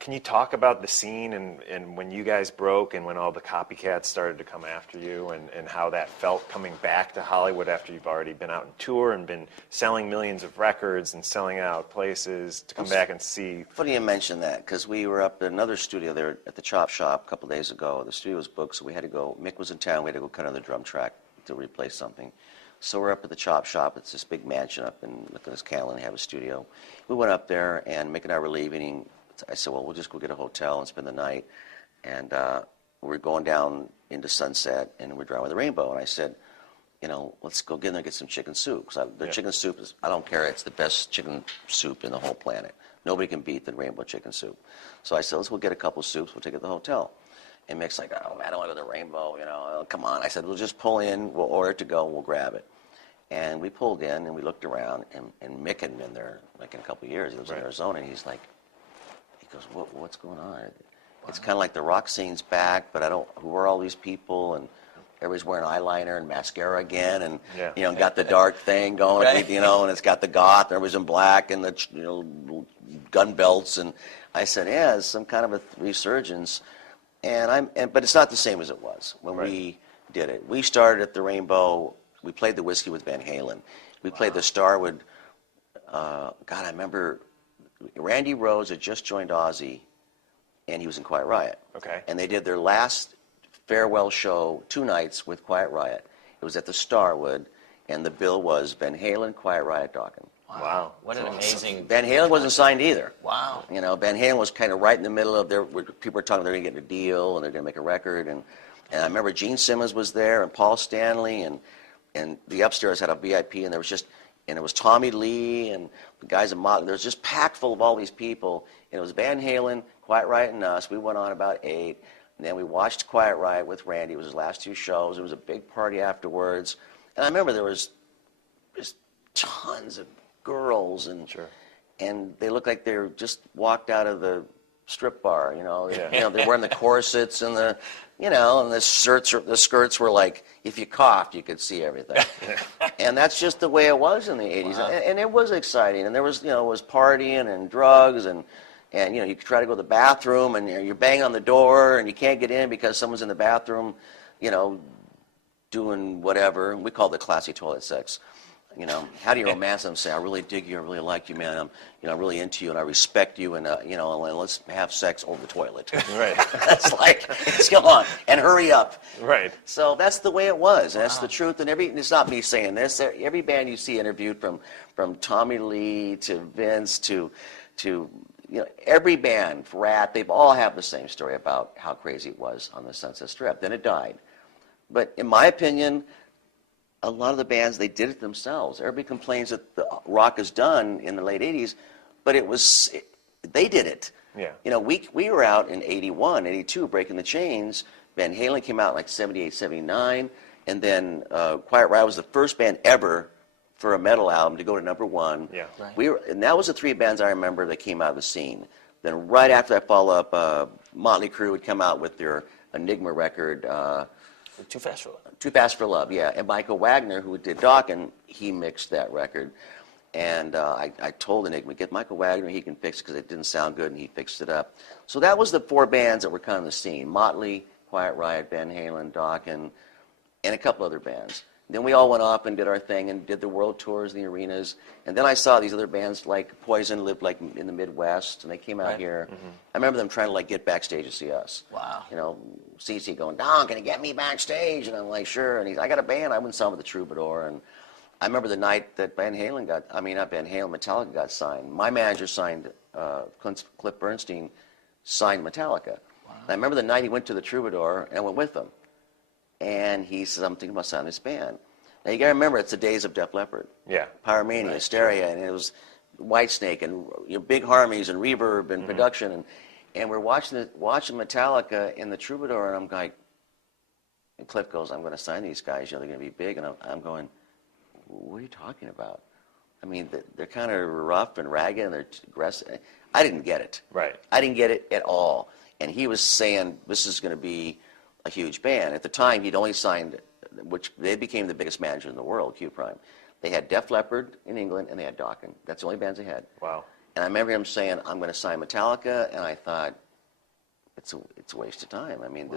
can you talk about the scene and when you guys broke and when all the copycats started to come after you, and how that felt coming back to Hollywood after you've already been out on tour and been selling millions of records and selling out places to come back and see? Funny you mention that, because we were up at another studio there at the Chop Shop a couple days ago. The studio was booked, so we had to go. Mick was in town. We had to go cut another drum track to replace something. So we're up at the Chop Shop. It's this big mansion up in Nicholas Cannon. They have a studio. We went up there, and Mick and I were leaving. I said, well, we'll just go get a hotel and spend the night. And we're going down into Sunset, and we're driving the Rainbow. And I said, let's go get in there and get some chicken soup. Because their chicken soup is, I don't care, it's the best chicken soup in the whole planet. Nobody can beat the Rainbow chicken soup. So I said, let's go get a couple soups. We'll take it to the hotel. And Mick's like, oh, man, I don't want to go to the Rainbow, oh, come on. I said, we'll just pull in, we'll order it to go, and we'll grab it. And we pulled in, and we looked around, and Mick had been there, like, in a couple of years. He lives in Arizona, and he's like, he goes, what's going on? It's kind of like the rock scene's back, but who are all these people? And everybody's wearing eyeliner and mascara again, and, and got the dark thing going, and it's got the goth, and everybody's in black, and the, gun belts. And I said, yeah, it's some kind of a resurgence. But it's not the same as it was when we did it. We started at the Rainbow. We played the Whiskey with Van Halen. We played the Starwood. I remember Randy Rhoads had just joined Ozzy, and he was in Quiet Riot. Okay. And they did their last farewell show 2 nights with Quiet Riot. It was at the Starwood, and the bill was Van Halen, Quiet Riot, Dokken. Wow. What an amazing... Van Halen wasn't signed either. Wow. Van Halen was kind of right in the middle of people were talking they're going to get a deal and they're going to make a record. And I remember Gene Simmons was there and Paul Stanley, and the upstairs had a VIP, and it was Tommy Lee and the guys at Motley. There was just packed full of all these people. And it was Van Halen, Quiet Riot, and us. We went on about 8. And then we watched Quiet Riot with Randy. It was his last 2 shows. It was a big party afterwards. And I remember there was just tons of girls, and they looked like they were just walked out of the strip bar. They're wearing the corsets and the skirts were like, if you coughed, you could see everything. And that's just the way it was in the 80s. Wow. And it was exciting. And there was, it was partying and drugs, and you could try to go to the bathroom, and you bang on the door, and you can't get in because someone's in the bathroom, doing whatever. We called it classy toilet sex. You know, how do you romance them? Say, I really dig you, I really like you, man. I'm really into you, and I respect you, and and let's have sex over the toilet. Right. That's like, come on, and hurry up. Right. So that's the way it was. And that's the truth. And it's not me saying this. Every band you see interviewed, from Tommy Lee to Vince to every band, Rat, they've all have the same story about how crazy it was on the Sunset Strip. Then it died. But in my opinion, a lot of the bands, they did it themselves. Everybody complains that the rock is done in the late 80s, but they did it. Yeah. You know, we were out in 81, 82, Breaking the Chains. Van Halen came out in like 78, 79. And then Quiet Riot was the first band ever for a metal album to go to #1. Yeah. Right. And that was the 3 bands I remember that came out of the scene. Then right after that follow-up, Motley Crue would come out with their Enigma record, Too Fast for Love. Too Fast for Love, yeah. And Michael Wagner, who did Dokken, he mixed that record. And I told Enigma, get Michael Wagner, he can fix it because it didn't sound good, and he fixed it up. So that was the 4 bands that were kind of the scene. Motley, Quiet Riot, Van Halen, Dokken, and a couple other bands. Then we all went off and did our thing and did the world tours, the arenas. And then I saw these other bands like Poison lived like in the Midwest, and they came out here. Mm-hmm. I remember them trying to like get backstage to see us. Wow. You know, CC going, Don, can you get me backstage? And I'm like, sure. And I got a band. I went and saw him with the Troubadour. And I remember the night that Metallica got signed. My manager signed, Cliff Bernstein signed Metallica. Wow. And I remember the night he went to the Troubadour, and I went with him. And he said, I'm thinking about signing this band. Now, you got to remember, it's the days of Def Leppard. Yeah. Pyromania, Right, Hysteria, and it was Whitesnake, and big harmonies and reverb and production. And we're watching Metallica in the Troubadour, and I'm like, and Cliff goes, I'm going to sign these guys. They're going to be big. And I'm going, what are you talking about? I mean, they're kind of rough and ragged, and they're aggressive. I didn't get it. Right. I didn't get it at all. And he was saying, this is going to be a huge band. At the time, he'd only signed, which they became the biggest manager in the world, Q Prime. They had Def Leppard in England, and they had Dokken. That's the only bands they had. Wow. And I remember him saying, I'm going to sign Metallica, and I thought, it's a waste of time. I mean,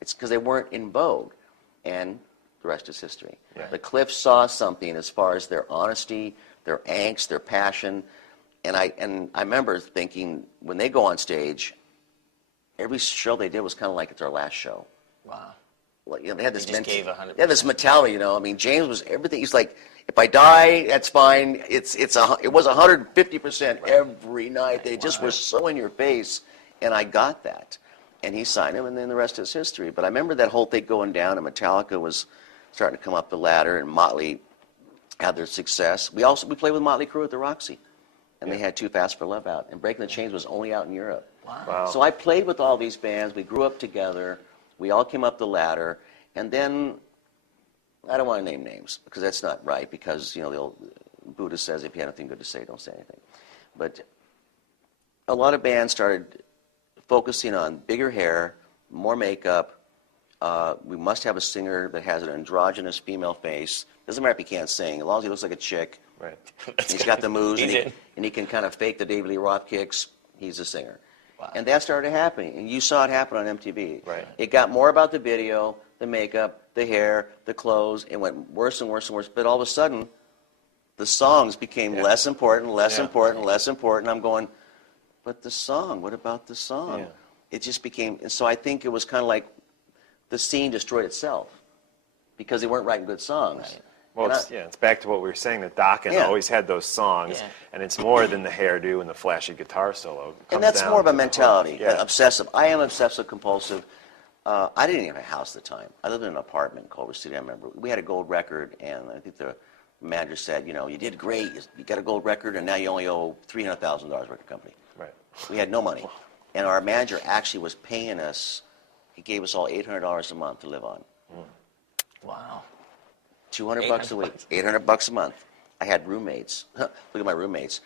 it's because they weren't in vogue. And the rest is history. Yeah. The Cliff saw something as far as their honesty, their angst, their passion. And I remember thinking, when they go on stage, every show they did was kind of like it's our last show. Wow. Well, they had this They just gave 100%. They had this mentality, I mean, James was everything. He's like, if I die, that's fine. It was 150% every night. They just were so in your face, and I got that. And he signed him, and then the rest is history. But I remember that whole thing going down, and Metallica was starting to come up the ladder, and Motley had their success. We played with Motley Crue at the Roxy, and they had Too Fast for Love out, and Breaking the Chains was only out in Europe. Wow. So I played with all these bands. We grew up together. We all came up the ladder, and then I don't want to name names because that's not right. Because the old Buddha says, if you have anything good to say, don't say anything. But a lot of bands started focusing on bigger hair, more makeup. We must have a singer that has an androgynous female face. Doesn't matter if he can't sing, as long as he looks like a chick. Right. He's got the moves, and he can kind of fake the David Lee Roth kicks. He's a singer. Wow. And that started happening, and you saw it happen on MTV. Right. It got more about the video, the makeup, the hair, the clothes. It went worse and worse and worse. But all of a sudden, the songs became less important, less important, less important. I'm going, but the song, what about the song? Yeah. It just became, and so I think it was kind of like the scene destroyed itself because they weren't writing good songs. Right. Well, it's back to what we were saying, that Dokken always had those songs, and it's more than the hairdo and the flashy guitar solo. And that's more of a mentality, obsessive. I am obsessive compulsive. I didn't even have a house at the time. I lived in an apartment in Culver City, I remember. We had a gold record, and I think the manager said, you did great, you got a gold record, and now you only owe $300,000 record company. Right. We had no money. And our manager actually was paying us, he gave us all $800 a month to live on. Wow. $200 a week, $800 a month. I had roommates. Look at my roommates.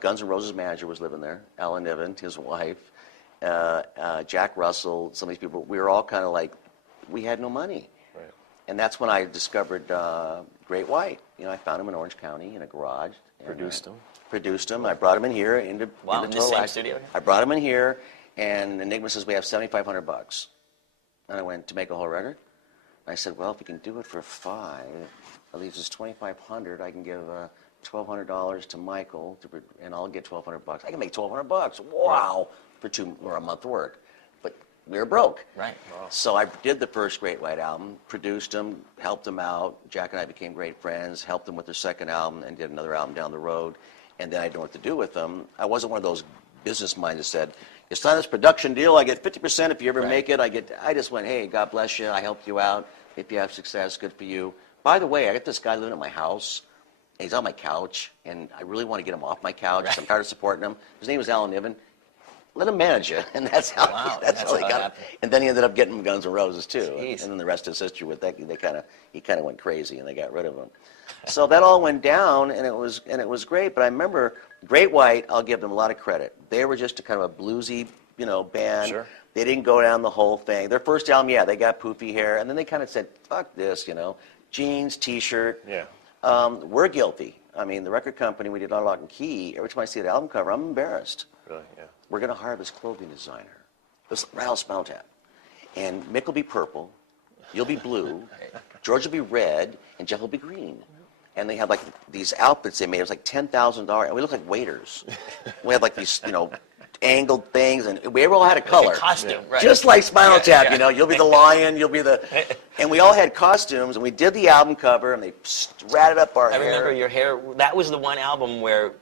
Guns N' Roses manager was living there. Alan Niven, his wife. Jack Russell, some of these people. We were all kind of like, we had no money. Right. And that's when I discovered Great White. I found him in Orange County in a garage. Produced him. I brought him in here into in the same studio? I brought him in here, and Enigma says, we have $7,500. And I went, to make a whole record? I said, well, if we can do it for 5, that leaves us $2,500. I can give $1,200 to Michael, and I'll get $1,200. I can make $1,200. Wow, for 2 or a month work. But we were broke. Right. Wow. So I did the first Great White Album, produced them, helped them out. Jack and I became great friends, helped them with their second album, and did another album down the road. And then I didn't know what to do with them. I wasn't one of those business minds that said, you sign this production deal, I get 50% if you ever make it. I just went, hey, God bless you, I helped you out. If you have success, good for you. By the way, I got this guy living at my house, and he's on my couch, and I really want to get him off my couch. Right. I'm tired of supporting him. His name is Alan Niven. Let him manage you, and that's how that's how he got it. And then he ended up getting Guns N' Roses too, and then the rest is history. With that, he kind of went crazy, and they got rid of him. So that all went down, and it was great. But I remember Great White. I'll give them a lot of credit. They were just a kind of a bluesy, band. Sure. They didn't go down the whole thing. Their first album, yeah, they got poofy hair, and then they kind of said, "Fuck this," jeans, T-shirt. Yeah. We're guilty. I mean, the record company, we did Don Dokken Key. Every time I see the album cover, I'm embarrassed. Really? Yeah. We're going to hire this clothing designer. This Ralph Spinal Tap. And Mick will be purple, you'll be blue, George will be red, and Jeff will be green. And they had like these outfits they made. It was like $10,000, and we looked like waiters. We had like these, angled things, and we all had a color. Like a costume, right? Just like Spinal Tap, you'll be the lion, you'll be the... And we all had costumes, and we did the album cover, and they ratted up our hair. I remember your hair. That was the one album where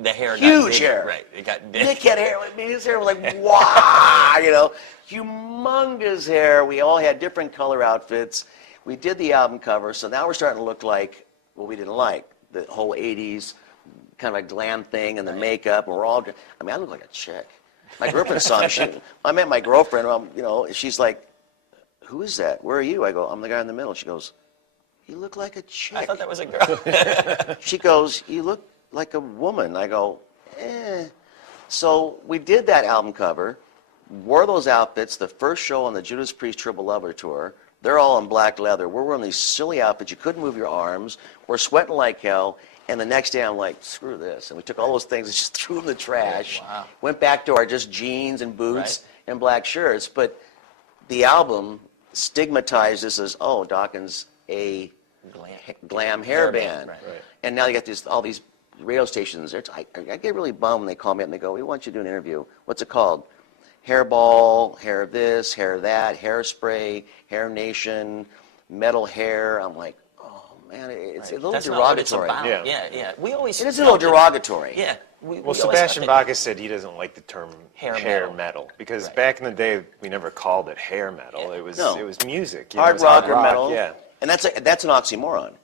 the hair got huge big. hair. Right, it got big. Nick had hair like me. His hair was like, wow, humongous hair. We all had different color outfits. We did the album cover, so now we're starting to look like what we didn't like. The whole 80s kind of a glam thing and the makeup, and we're all, I look like a chick. My girlfriend saw me. I met my girlfriend, she's like, who is that? Where are you? I go, I'm the guy in the middle. She goes, you look like a chick. I thought that was a girl. She goes, you look like a woman. I go, So we did that album cover, wore those outfits, the first show on the Judas Priest Triple Lover Tour. They're all in black leather. We're wearing these silly outfits. You couldn't move your arms. We're sweating like hell. And the next day, I'm like, screw this. And we took all those things and just threw them in the trash. Wow. Went back to our just jeans and boots and black shirts. But the album stigmatized this as, oh, Dokken's a glam hair band. Right. And now you got all these radio stations. I get really bummed when they call me up and they go, we want you to do an interview. What's it called? Hairball, hair this, hair that, hairspray, Hair Nation, metal hair. I'm like, oh man, it's a little That's derogatory. not what it's about. Yeah. We always. It is a little derogatory. Yeah. Well, Sebastian Bacchus said he doesn't like the term hair metal because back in the day we never called it hair metal. It was music. Hard rock or metal. Yeah. And that's an oxymoron.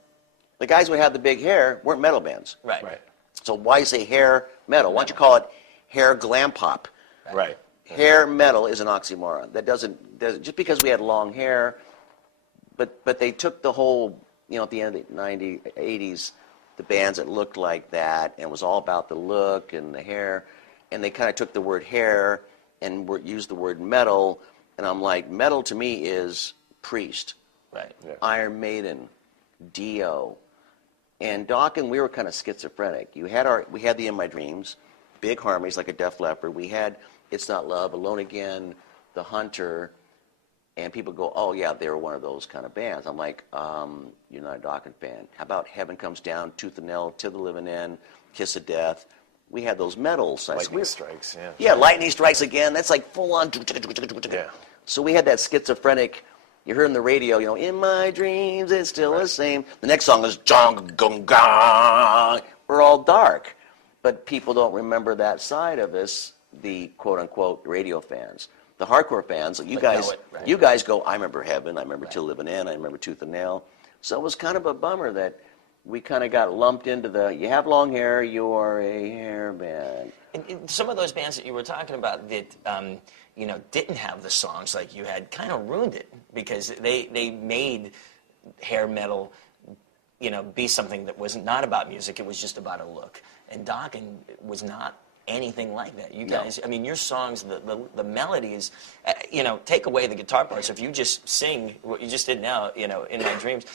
The guys who had the big hair weren't metal bands. Right. So why say hair metal? Why don't you call it hair glam pop? Right. Hair metal is an oxymoron. That doesn't just because we had long hair, but they took the whole, at the end of the 90s, 80s, the bands that looked like that and was all about the look and the hair, and they kind of took the word hair and used the word metal, and I'm like, metal to me is Priest, Iron Maiden, Dio, and Dokken. We were kind of schizophrenic. We had the In My Dreams, big harmonies like a Def Leppard. We had It's Not Love, Alone Again, The Hunter, and people go, oh yeah, they were one of those kind of bands. I'm like, you're not a Dokken fan. How about Heaven Comes Down, Tooth and Nail, Till the Living End, Kiss of Death? We had those metals. Lightning Strikes, yeah. Yeah, Lightning Strikes Again. That's like full on. Yeah. So we had that schizophrenic. You heard on the radio, in my dreams it's still the same. The next song is Jong Gong Gong. We're all dark, but people don't remember that side of us. The quote unquote radio fans, the hardcore fans. You guys go. I remember Heaven. I remember Till Living End. I remember Tooth and Nail. So it was kind of a bummer that we kind of got lumped into you have long hair, you are a hair band. And some of those bands that you were talking about that didn't have the songs like you had kind of ruined it because they made hair metal be something that was not about music. It was just about a look. And Dokken was not anything like that. You guys, your songs, the melodies, take away the guitar parts. If you just sing what you just did now, In My Dreams,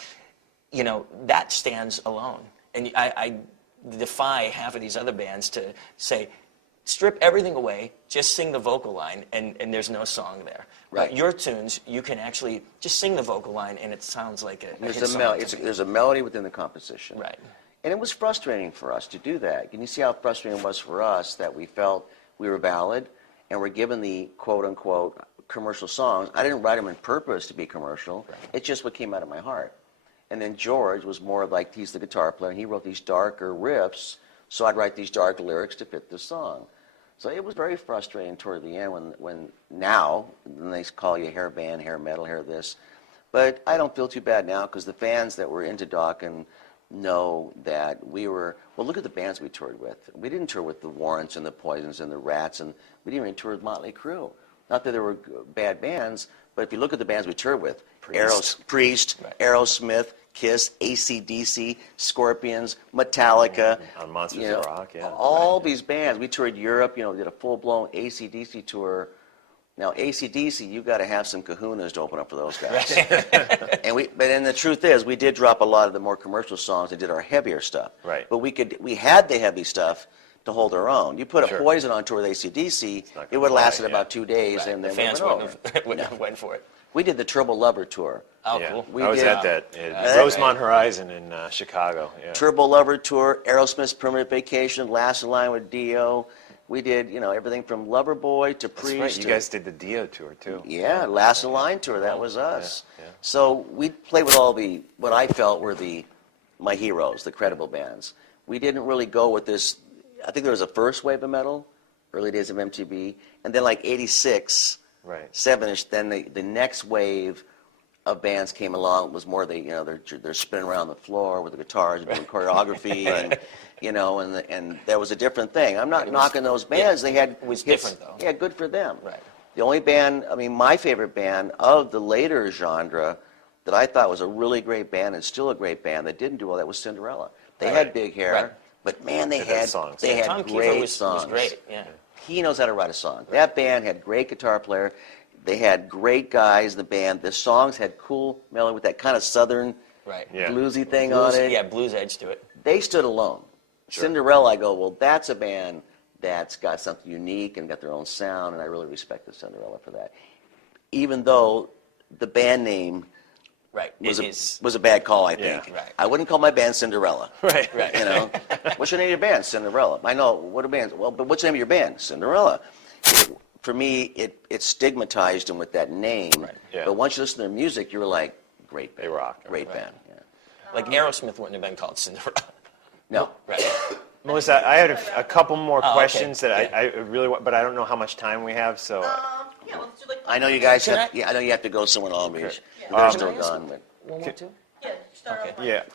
that stands alone. And I defy half of these other bands to say, strip everything away, just sing the vocal line, and there's no song there. Right. But your tunes, you can actually just sing the vocal line, and it sounds like a hit song to me. There's a melody within the composition. Right. And it was frustrating for us to do that. Can you see how frustrating it was for us that we felt we were valid and were given the quote-unquote commercial songs? I didn't write them on purpose to be commercial. Right. It's just what came out of my heart. And then George was more like, he's the guitar player, and he wrote these darker riffs, so I'd write these dark lyrics to fit the song. So it was very frustrating toward the end when now, then they call you hair band, hair metal, hair this. But I don't feel too bad now because the fans that were into Dokken know that we were, well, look at the bands we toured with. We didn't tour with the Warrants and the Poisons and the Rats, and we didn't even tour with Motley Crue. Not that there were bad bands, but if you look at the bands we toured with, Priest, right. Aerosmith, Kiss, AC/DC, Scorpions, Metallica. On Monsters of Rock, yeah. All these bands. We toured Europe, did a full-blown AC/DC tour. Now, AC/DC, you've got to have some kahunas to open up for those guys. But then the truth is, we did drop a lot of the more commercial songs and did our heavier stuff. Right. But we had the heavy stuff to hold our own. You put a Poison on tour with AC/DC, it would have lasted about 2 days, Right. and then the fans we wouldn't have went for it. We did the Turbo Lover tour. Oh, Yeah. cool. I was at that Rosemont Horizon in Chicago. Yeah. Turbo Lover tour, Aerosmith's Permanent Vacation, Last in Line with Dio. We did, everything from Loverboy to Priest. That's right. You guys did the Dio tour too. Yeah, Last in Line tour. That was us. Yeah. So we played with all what I felt were my heroes, the credible bands. We didn't really go with this. I think there was a first wave of metal, early days of MTV, and then like 86, Right. 7-ish. Then the next wave of bands came along. Was more they're spinning around the floor with the guitars, doing choreography, and that was a different thing. I'm not knocking those bands. They had it was hits. different though. Yeah, good for them. Right. The only band, my favorite band of the later genre that I thought was a really great band and still a great band that didn't do well, that was Cinderella. They had big hair, Right. but man, they had had songs. they had Tom Kiefer great was songs. great. Yeah. He knows how to write a song. Right. That band had great guitar player. They had great guys in the band. The songs had cool melody with that kind of southern bluesy thing on it. Yeah, blues edge to it. They stood alone. Sure. Cinderella, I go, well, that's a band that's got something unique and got their own sound, and I really respect the Cinderella for that. Even though the band name was a bad call, I think. Yeah. Right. I wouldn't call my band Cinderella. Right. What's your name of your band? Cinderella. I know, what are bands? Well, but what's the name of your band? Cinderella. For me, it stigmatized them with that name. Right. Yeah. But once you listen to their music, you're like, great band. They rock. Great Right. band. Yeah. Like Aerosmith wouldn't have been called Cinderella. No. Right. Melissa, I had a couple more questions okay. that I really want, but I don't know how much time we have, so. Yeah, let's do like. I know you guys Can have. I- Yeah, I know you have to go somewhere in Long Beach. Okay. They're Can still I ask gone. But One more, two? Yeah, start Okay. off.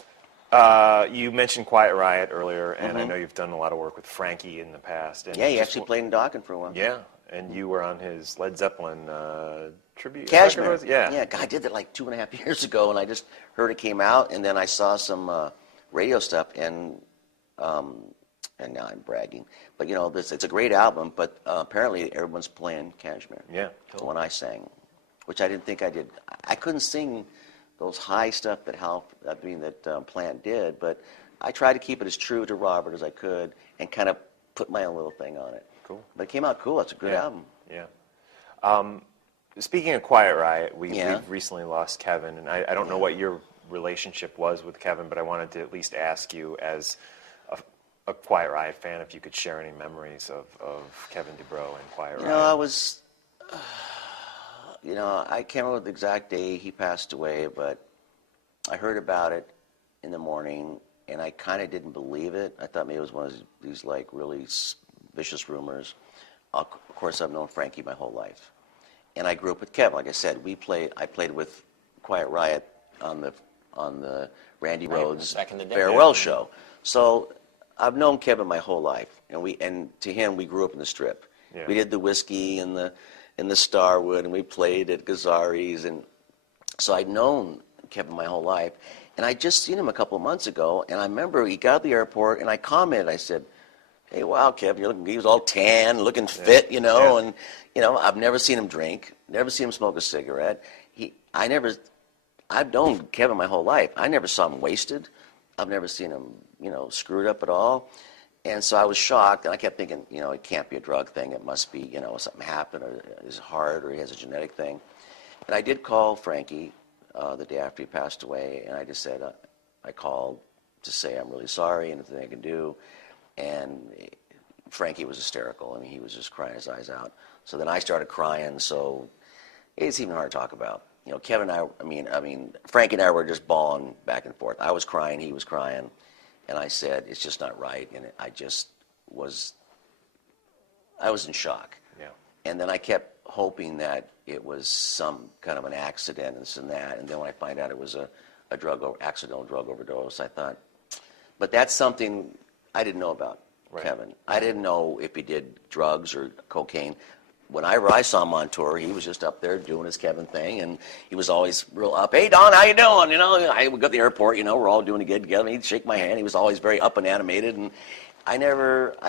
Yeah. You mentioned Quiet Riot earlier, and I know you've done a lot of work with Frankie in the past. And yeah, he just actually played in Dokken for a while. Yeah, and you were on his Led Zeppelin tribute. Cashmere. record, yeah. Yeah, God, I did that like 2.5 years ago, and I just heard it came out, and then I saw some radio stuff, and now I'm bragging. But, it's a great album, but apparently everyone's playing Cashmere. Yeah. The one I sang, which I didn't think I did. I couldn't sing those high stuff that Plant did, but I tried to keep it as true to Robert as I could and kind of put my own little thing on it. Cool. But it came out cool. It's a good album. Yeah. Speaking of Quiet Riot, we've Yeah. recently lost Kevin, and I don't know what your relationship was with Kevin, but I wanted to at least ask you, as a Quiet Riot fan, if you could share any memories of Kevin DuBrow and Quiet Riot. I was, I can't remember the exact day he passed away, but I heard about it in the morning, and I kind of didn't believe it. I thought maybe it was one of these like really vicious rumors. Of course, I've known Frankie my whole life, and I grew up with Kevin. Like I said, I played with Quiet Riot on the Randy Rhoads back in the day. farewell show. So I've known Kevin my whole life, and to him, we grew up in the Strip. Yeah. We did the Whiskey and the Starwood, and we played at Gazzari's, and so I'd known Kevin my whole life. And I just seen him a couple of months ago, and I remember he got to the airport, and I commented, I said, "Hey, wow, Kevin, he was all tan, looking fit, and I've never seen him drink, never seen him smoke a cigarette. I've known Kevin my whole life. I never saw him wasted. I've never seen him, screwed up at all. And so I was shocked, and I kept thinking, it can't be a drug thing. It must be, something happened, or his heart, or he has a genetic thing. And I did call Frankie the day after he passed away, and I just said, I called to say I'm really sorry, and anything I can do. And Frankie was hysterical. I mean, he was just crying his eyes out. So then I started crying, so it's even hard to talk about. Kevin and I mean, Frankie and I were just bawling back and forth. I was crying, he was crying. And I said, it's just not right. And I was in shock. Yeah. And then I kept hoping that it was some kind of an accident and this and that. And then when I find out it was a accidental drug overdose, I thought, but that's something I didn't know about Kevin. I didn't know if he did drugs or cocaine. Whenever I saw him on tour, he was just up there doing his Kevin thing, and he was always real up. Hey, Don, how you doing? I would go to the airport, we're all doing a gig together. He'd shake my hand. He was always very up and animated, and I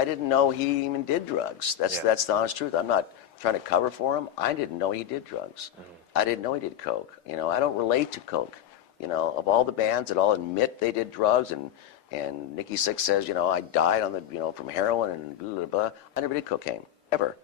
didn't know he even did drugs. That's the honest truth. I'm not trying to cover for him. I didn't know he did drugs. Mm-hmm. I didn't know he did coke. I don't relate to coke. Of all the bands that all admit they did drugs, and Nikki Sixx says, I died on the, from heroin and blah, blah, blah. I never did cocaine, ever.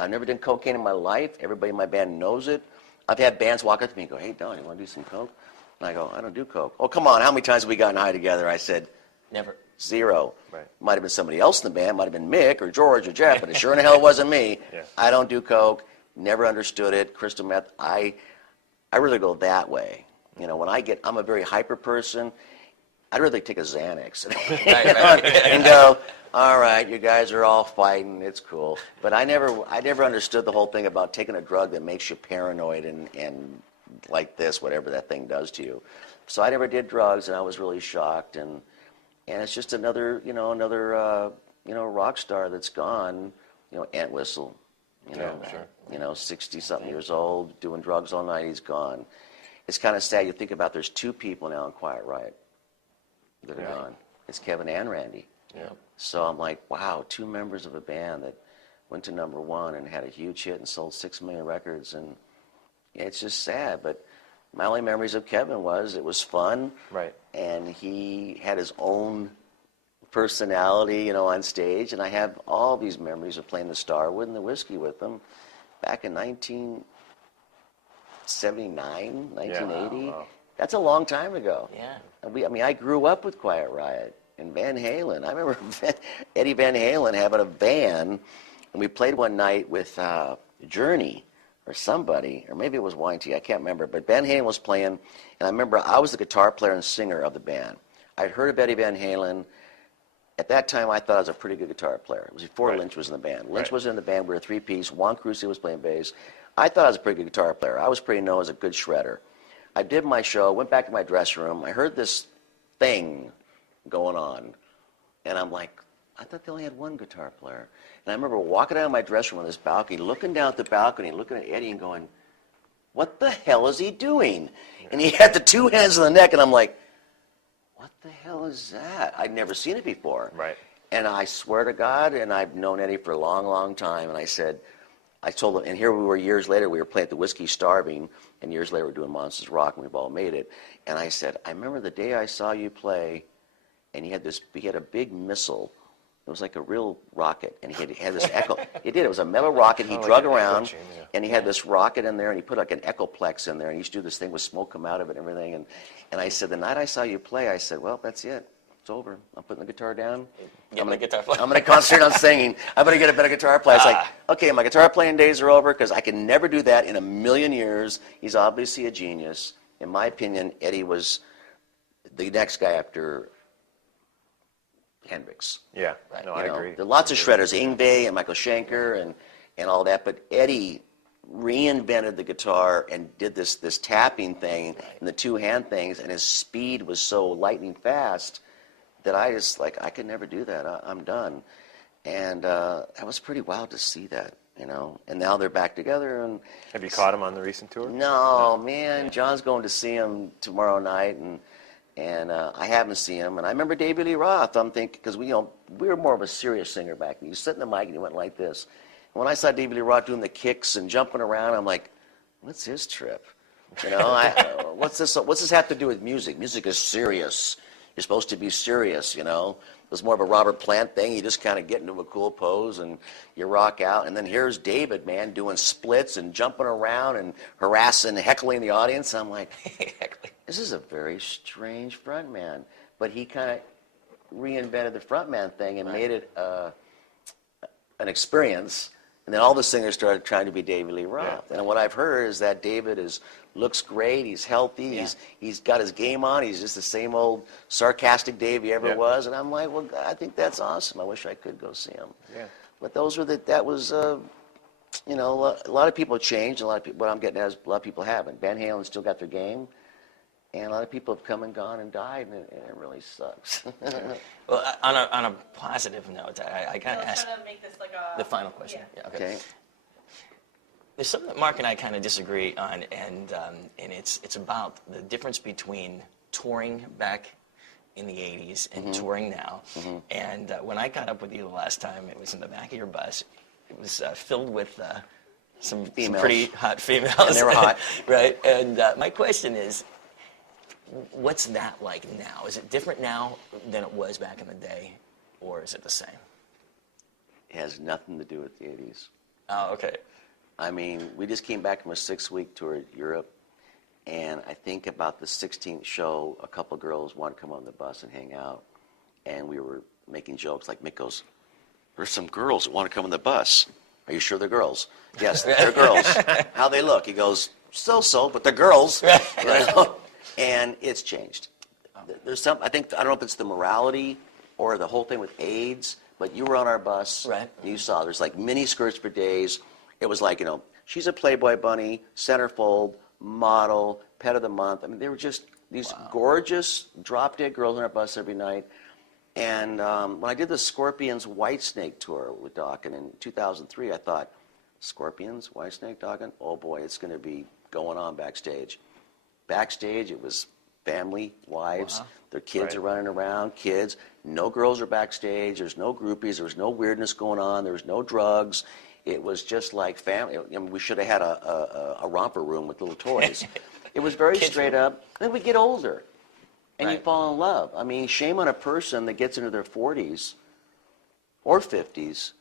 I've never done cocaine in my life. Everybody in my band knows it. I've had bands walk up to me and go, hey, Don, you want to do some coke? And I go, I don't do coke. Oh, come on, how many times have we gotten high together? I said, never. 0. Right. Might have been somebody else in the band. Might have been Mick or George or Jeff, but it sure in the hell wasn't me. Yeah. I don't do coke. Never understood it. Crystal meth, I really go that way. When I'm a very hyper person. I'd rather take a Xanax and go, all right, you guys are all fighting, it's cool. But I never understood the whole thing about taking a drug that makes you paranoid and like this, whatever that thing does to you. So I never did drugs, and I was really shocked. And it's just another rock star that's gone. Ant Whistle, sure. 60-something years old, doing drugs all night. He's gone. It's kind of sad. You think about there's 2 people now in Quiet Riot that are gone. It's Kevin and Randy. Yeah. So I'm like, wow, 2 members of a band that went to #1 and had a huge hit and sold 6 million records, and it's just sad. But my only memories of Kevin was it was fun, right? And he had his own personality, on stage, and I have all these memories of playing the Starwood and the Whiskey with him back in 1979, 1980. Yeah, wow. That's a long time ago. Yeah. I grew up with Quiet Riot and Van Halen. I remember Eddie Van Halen having a van, and we played one night with Journey or somebody, or maybe it was YT, I can't remember, but Van Halen was playing, and I remember I was the guitar player and singer of the band. I'd heard of Eddie Van Halen. At that time, I thought I was a pretty good guitar player. It was before Lynch was in the band. Lynch was in the band. We were a 3-piece. Juan Crusoe was playing bass. I thought I was a pretty good guitar player. I was pretty known as a good shredder. I did my show, went back to my dressing room. I heard this thing going on, and I'm like, I thought they only had one guitar player. And I remember walking out of my dressing room on this balcony, looking down at the balcony, looking at Eddie and going, what the hell is he doing? And he had the 2 hands on the neck, and I'm like, what the hell is that? I'd never seen it before. Right. And I swear to God, and I've known Eddie for a long, long time, and I told him, and here we were years later, we were playing at the Whiskey Starving, and years later we're doing Monsters Rock, and we've all made it. And I said, I remember the day I saw you play, and he had a big missile. It was like a real rocket, and he had this echo. It was a metal rocket he drug around, and he had this rocket in there, and he put like an echoplex in there, and he used to do this thing with smoke come out of it and everything. And I said, the night I saw you play, I said, well, that's it. It's over. I'm putting the guitar down. I'm going to concentrate on singing. I'm going to get a better guitar player. It's like, okay, my guitar playing days are over because I can never do that in a million years. He's obviously a genius. In my opinion, Eddie was the next guy after Hendrix. Yeah, right? I agree. There are lots of shredders, Yngwie and Michael Schenker and all that, but Eddie reinvented the guitar and did this tapping thing and the 2-hand things, and his speed was so lightning fast that I just, I could never do that. I'm done. And that was pretty wild to see that, And now they're back together. And have you caught him on the recent tour? No, man. John's going to see him tomorrow night, and I haven't seen him. And I remember David Lee Roth. I'm thinking, because we were more of a serious singer back then. You sit in the mic and he went like this. And when I saw David Lee Roth doing the kicks and jumping around, I'm like, what's his trip? What's this have to do with music? Music is serious. You're supposed to be serious, you know. It was more of a Robert Plant thing. You just kind of get into a cool pose and you rock out. And then here's David, man, doing splits and jumping around and harassing, heckling the audience. I'm like, this is a very strange front man. But he kind of reinvented the frontman thing and made it an experience. And then all the singers started trying to be David Lee Roth. And what I've heard is that David looks great. He's healthy. He's got his game on. He's just the same old sarcastic Dave he ever was. And I'm like, well, I think that's awesome. I wish I could go see him. Yeah. But that was, you know, a lot of people changed. A lot of people, what I'm getting at is a lot of people haven't. Van Halen still got their game. And a lot of people have come and gone and died, and it really sucks. Well, on a positive note, I kind of ask try to make this like a, the final question. Yeah. Okay. There's something that Mark and I kind of disagree on, and it's about the difference between touring back in the 80s and touring now. And when I got up with you the last time, it was in the back of your bus. It was filled with some pretty hot females. And they were hot. Right? And my question is, what's that like now? Is it different now than it was back in the day, or is it the same? It has nothing to do with the 80s. Oh, okay. I mean, we just came back from a 6-week tour of Europe, and I think about the 16th show, a couple girls wanted to come on the bus and hang out, and we were making jokes. Like Mick goes, "There's some girls that want to come on the bus. Are you sure they're girls?" "Yes, they're girls." "How they look?" He goes, "So-so, but they're girls." Right? And it's changed. There's I don't know if it's the morality or the whole thing with AIDS, but you were on our bus. Right. And you saw there's like mini skirts for days. It was like, you know, she's a Playboy bunny, centerfold, model, pet of the month. I mean, they were just these gorgeous drop-dead girls on our bus every night. And when I did the Scorpions Whitesnake tour with Dokken in 2003, I thought, Scorpions, Whitesnake, Dokken? Oh boy, it's going to be going on backstage. Backstage, it was family, wives, their kids are running around, kids. No girls are backstage. There's no groupies. There was no weirdness going on. There was no drugs. It was just like family. I mean, we should have had a romper room with little toys. It was very straight up. Then we get older, and you fall in love. I mean, shame on a person that gets into their 40s or 50s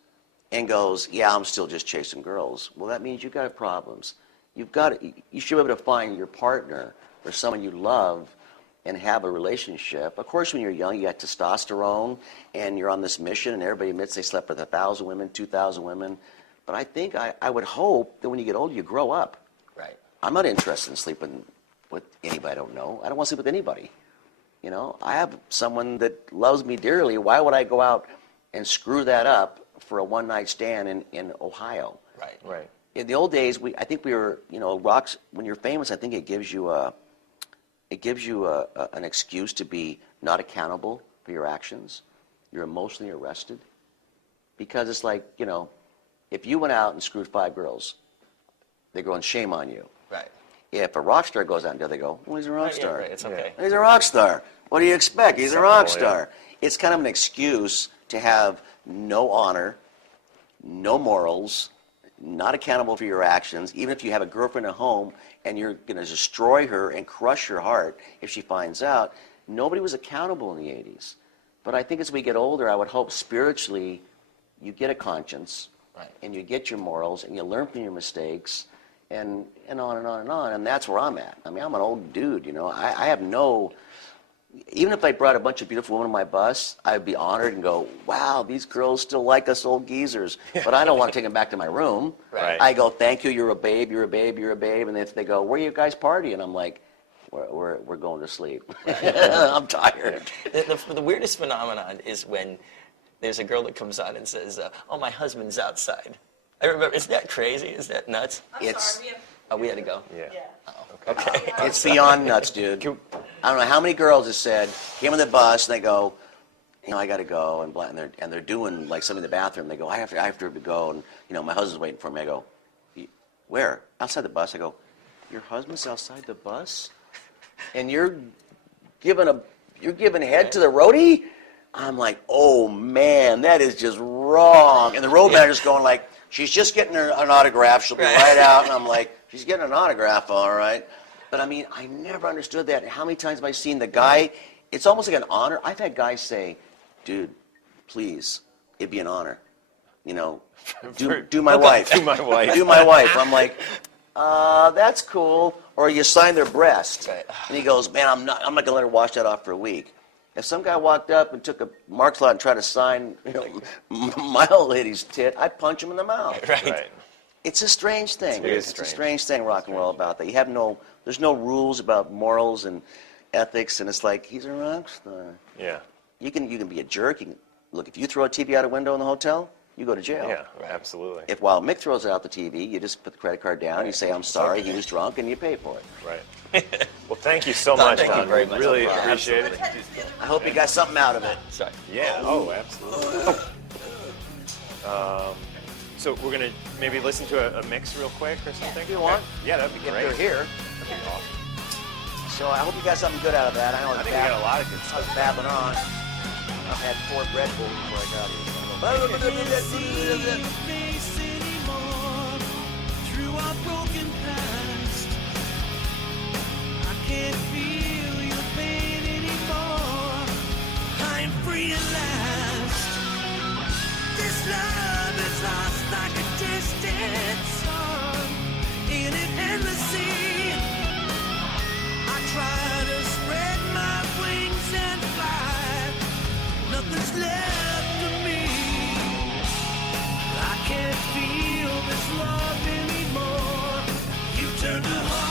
and goes, "Yeah, I'm still just chasing girls." Well, that means you've got problems. You should be able to find your partner or someone you love and have a relationship. Of course, when you're young, you got testosterone, and you're on this mission, and everybody admits they slept with 1,000 women, 2,000 women. But I think I would hope that when you get older, you grow up. Right. I'm not interested in sleeping with anybody I don't know. I don't want to sleep with anybody. You know, I have someone that loves me dearly. Why would I go out and screw that up for a one-night stand in Ohio? Right. Right. In the old days, I think we were, you know, rocks. When you're famous, I think it gives you an excuse to be not accountable for your actions. You're emotionally arrested because it's like, you know, if you went out and screwed 5 girls, they go and shame on you. Right. If a rock star goes out there, they go, "Well, he's a rock star." Right, it's okay. He's a rock star. What do you expect? He's a rock star. It's kind of an excuse to have no honor, no morals, not accountable for your actions. Even if you have a girlfriend at home and you're going to destroy her and crush her heart if she finds out, nobody was accountable in the 80s. But I think as we get older, I would hope spiritually you get a conscience, and you get your morals, and you learn from your mistakes, and on and on and on. And that's where I'm at. I mean, I'm an old dude, you know. I have no... Even if I brought a bunch of beautiful women on my bus, I'd be honored and go, "Wow, these girls still like us old geezers." But I don't want to take them back to my room. Right. I go, "Thank you, you're a babe, you're a babe, you're a babe." And if they go, "Where are you guys partying?" I'm like, we're going to sleep. I'm tired. The weirdest phenomenon is when there's a girl that comes on and says, "Oh, my husband's outside." I remember, isn't that crazy? Is that nuts? I'm sorry, we had to go. Yeah. Okay. It's beyond nuts, dude. I don't know how many girls have said, came on the bus, and they go, "You know, I got to go," and they're doing like something in the bathroom. They go, I have to go, and you know, my husband's waiting for me. I go, "Where?" "Outside the bus." I go, "Your husband's outside the bus, and you're giving head to the roadie?" I'm like, "Oh man, that is just wrong." And the road manager's going like, "She's just getting an autograph. She'll be right out." And I'm like, "She's getting an autograph, all right." But I mean, I never understood that. How many times have I seen the guy it's almost like an honor. I've had guys say, dude, please, it'd be an honor. You know, do my wife. Do my wife. Do my wife. I'm like, that's cool. Or you sign their breast. Right. And he goes, man, I'm not going to let her wash that off for a week. If some guy walked up and took a Mark's lot and tried to sign, you know, my old lady's tit, I'd punch him in the mouth. Right. It's a strange thing. It is It's a strange. strange thing, rock and roll, about that. There's no rules about morals and ethics, and it's like, he's a rock star. Yeah. You can be a jerk. Look, if you throw a TV out a window in the hotel, you go to jail. Yeah, absolutely. If while Mick throws out the TV, you just put the credit card down, you say, I'm sorry, he was drunk, and you pay for it. Right. Well, thank you so Don, much, thank you Don. very We much. really No problem. appreciate it. I hope you got something out of it. Sorry. Yeah. Oh, absolutely. So we're gonna maybe listen to a mix real quick or something. If you want. Yeah, that'd be If great. you're here. That'd be awesome. So I hope you got something good out of that. I know I think we got a lot of good I was stuff. babbling on. I've had 4 Red Bulls before I got here. Face anymore through our broken past. I can't feel your pain anymore. I'm free at last. This love is lost like a distant song in an endless sea. I try to spread my wings and fly. Nothing's left of me. I can't feel this love anymore. You turned a heart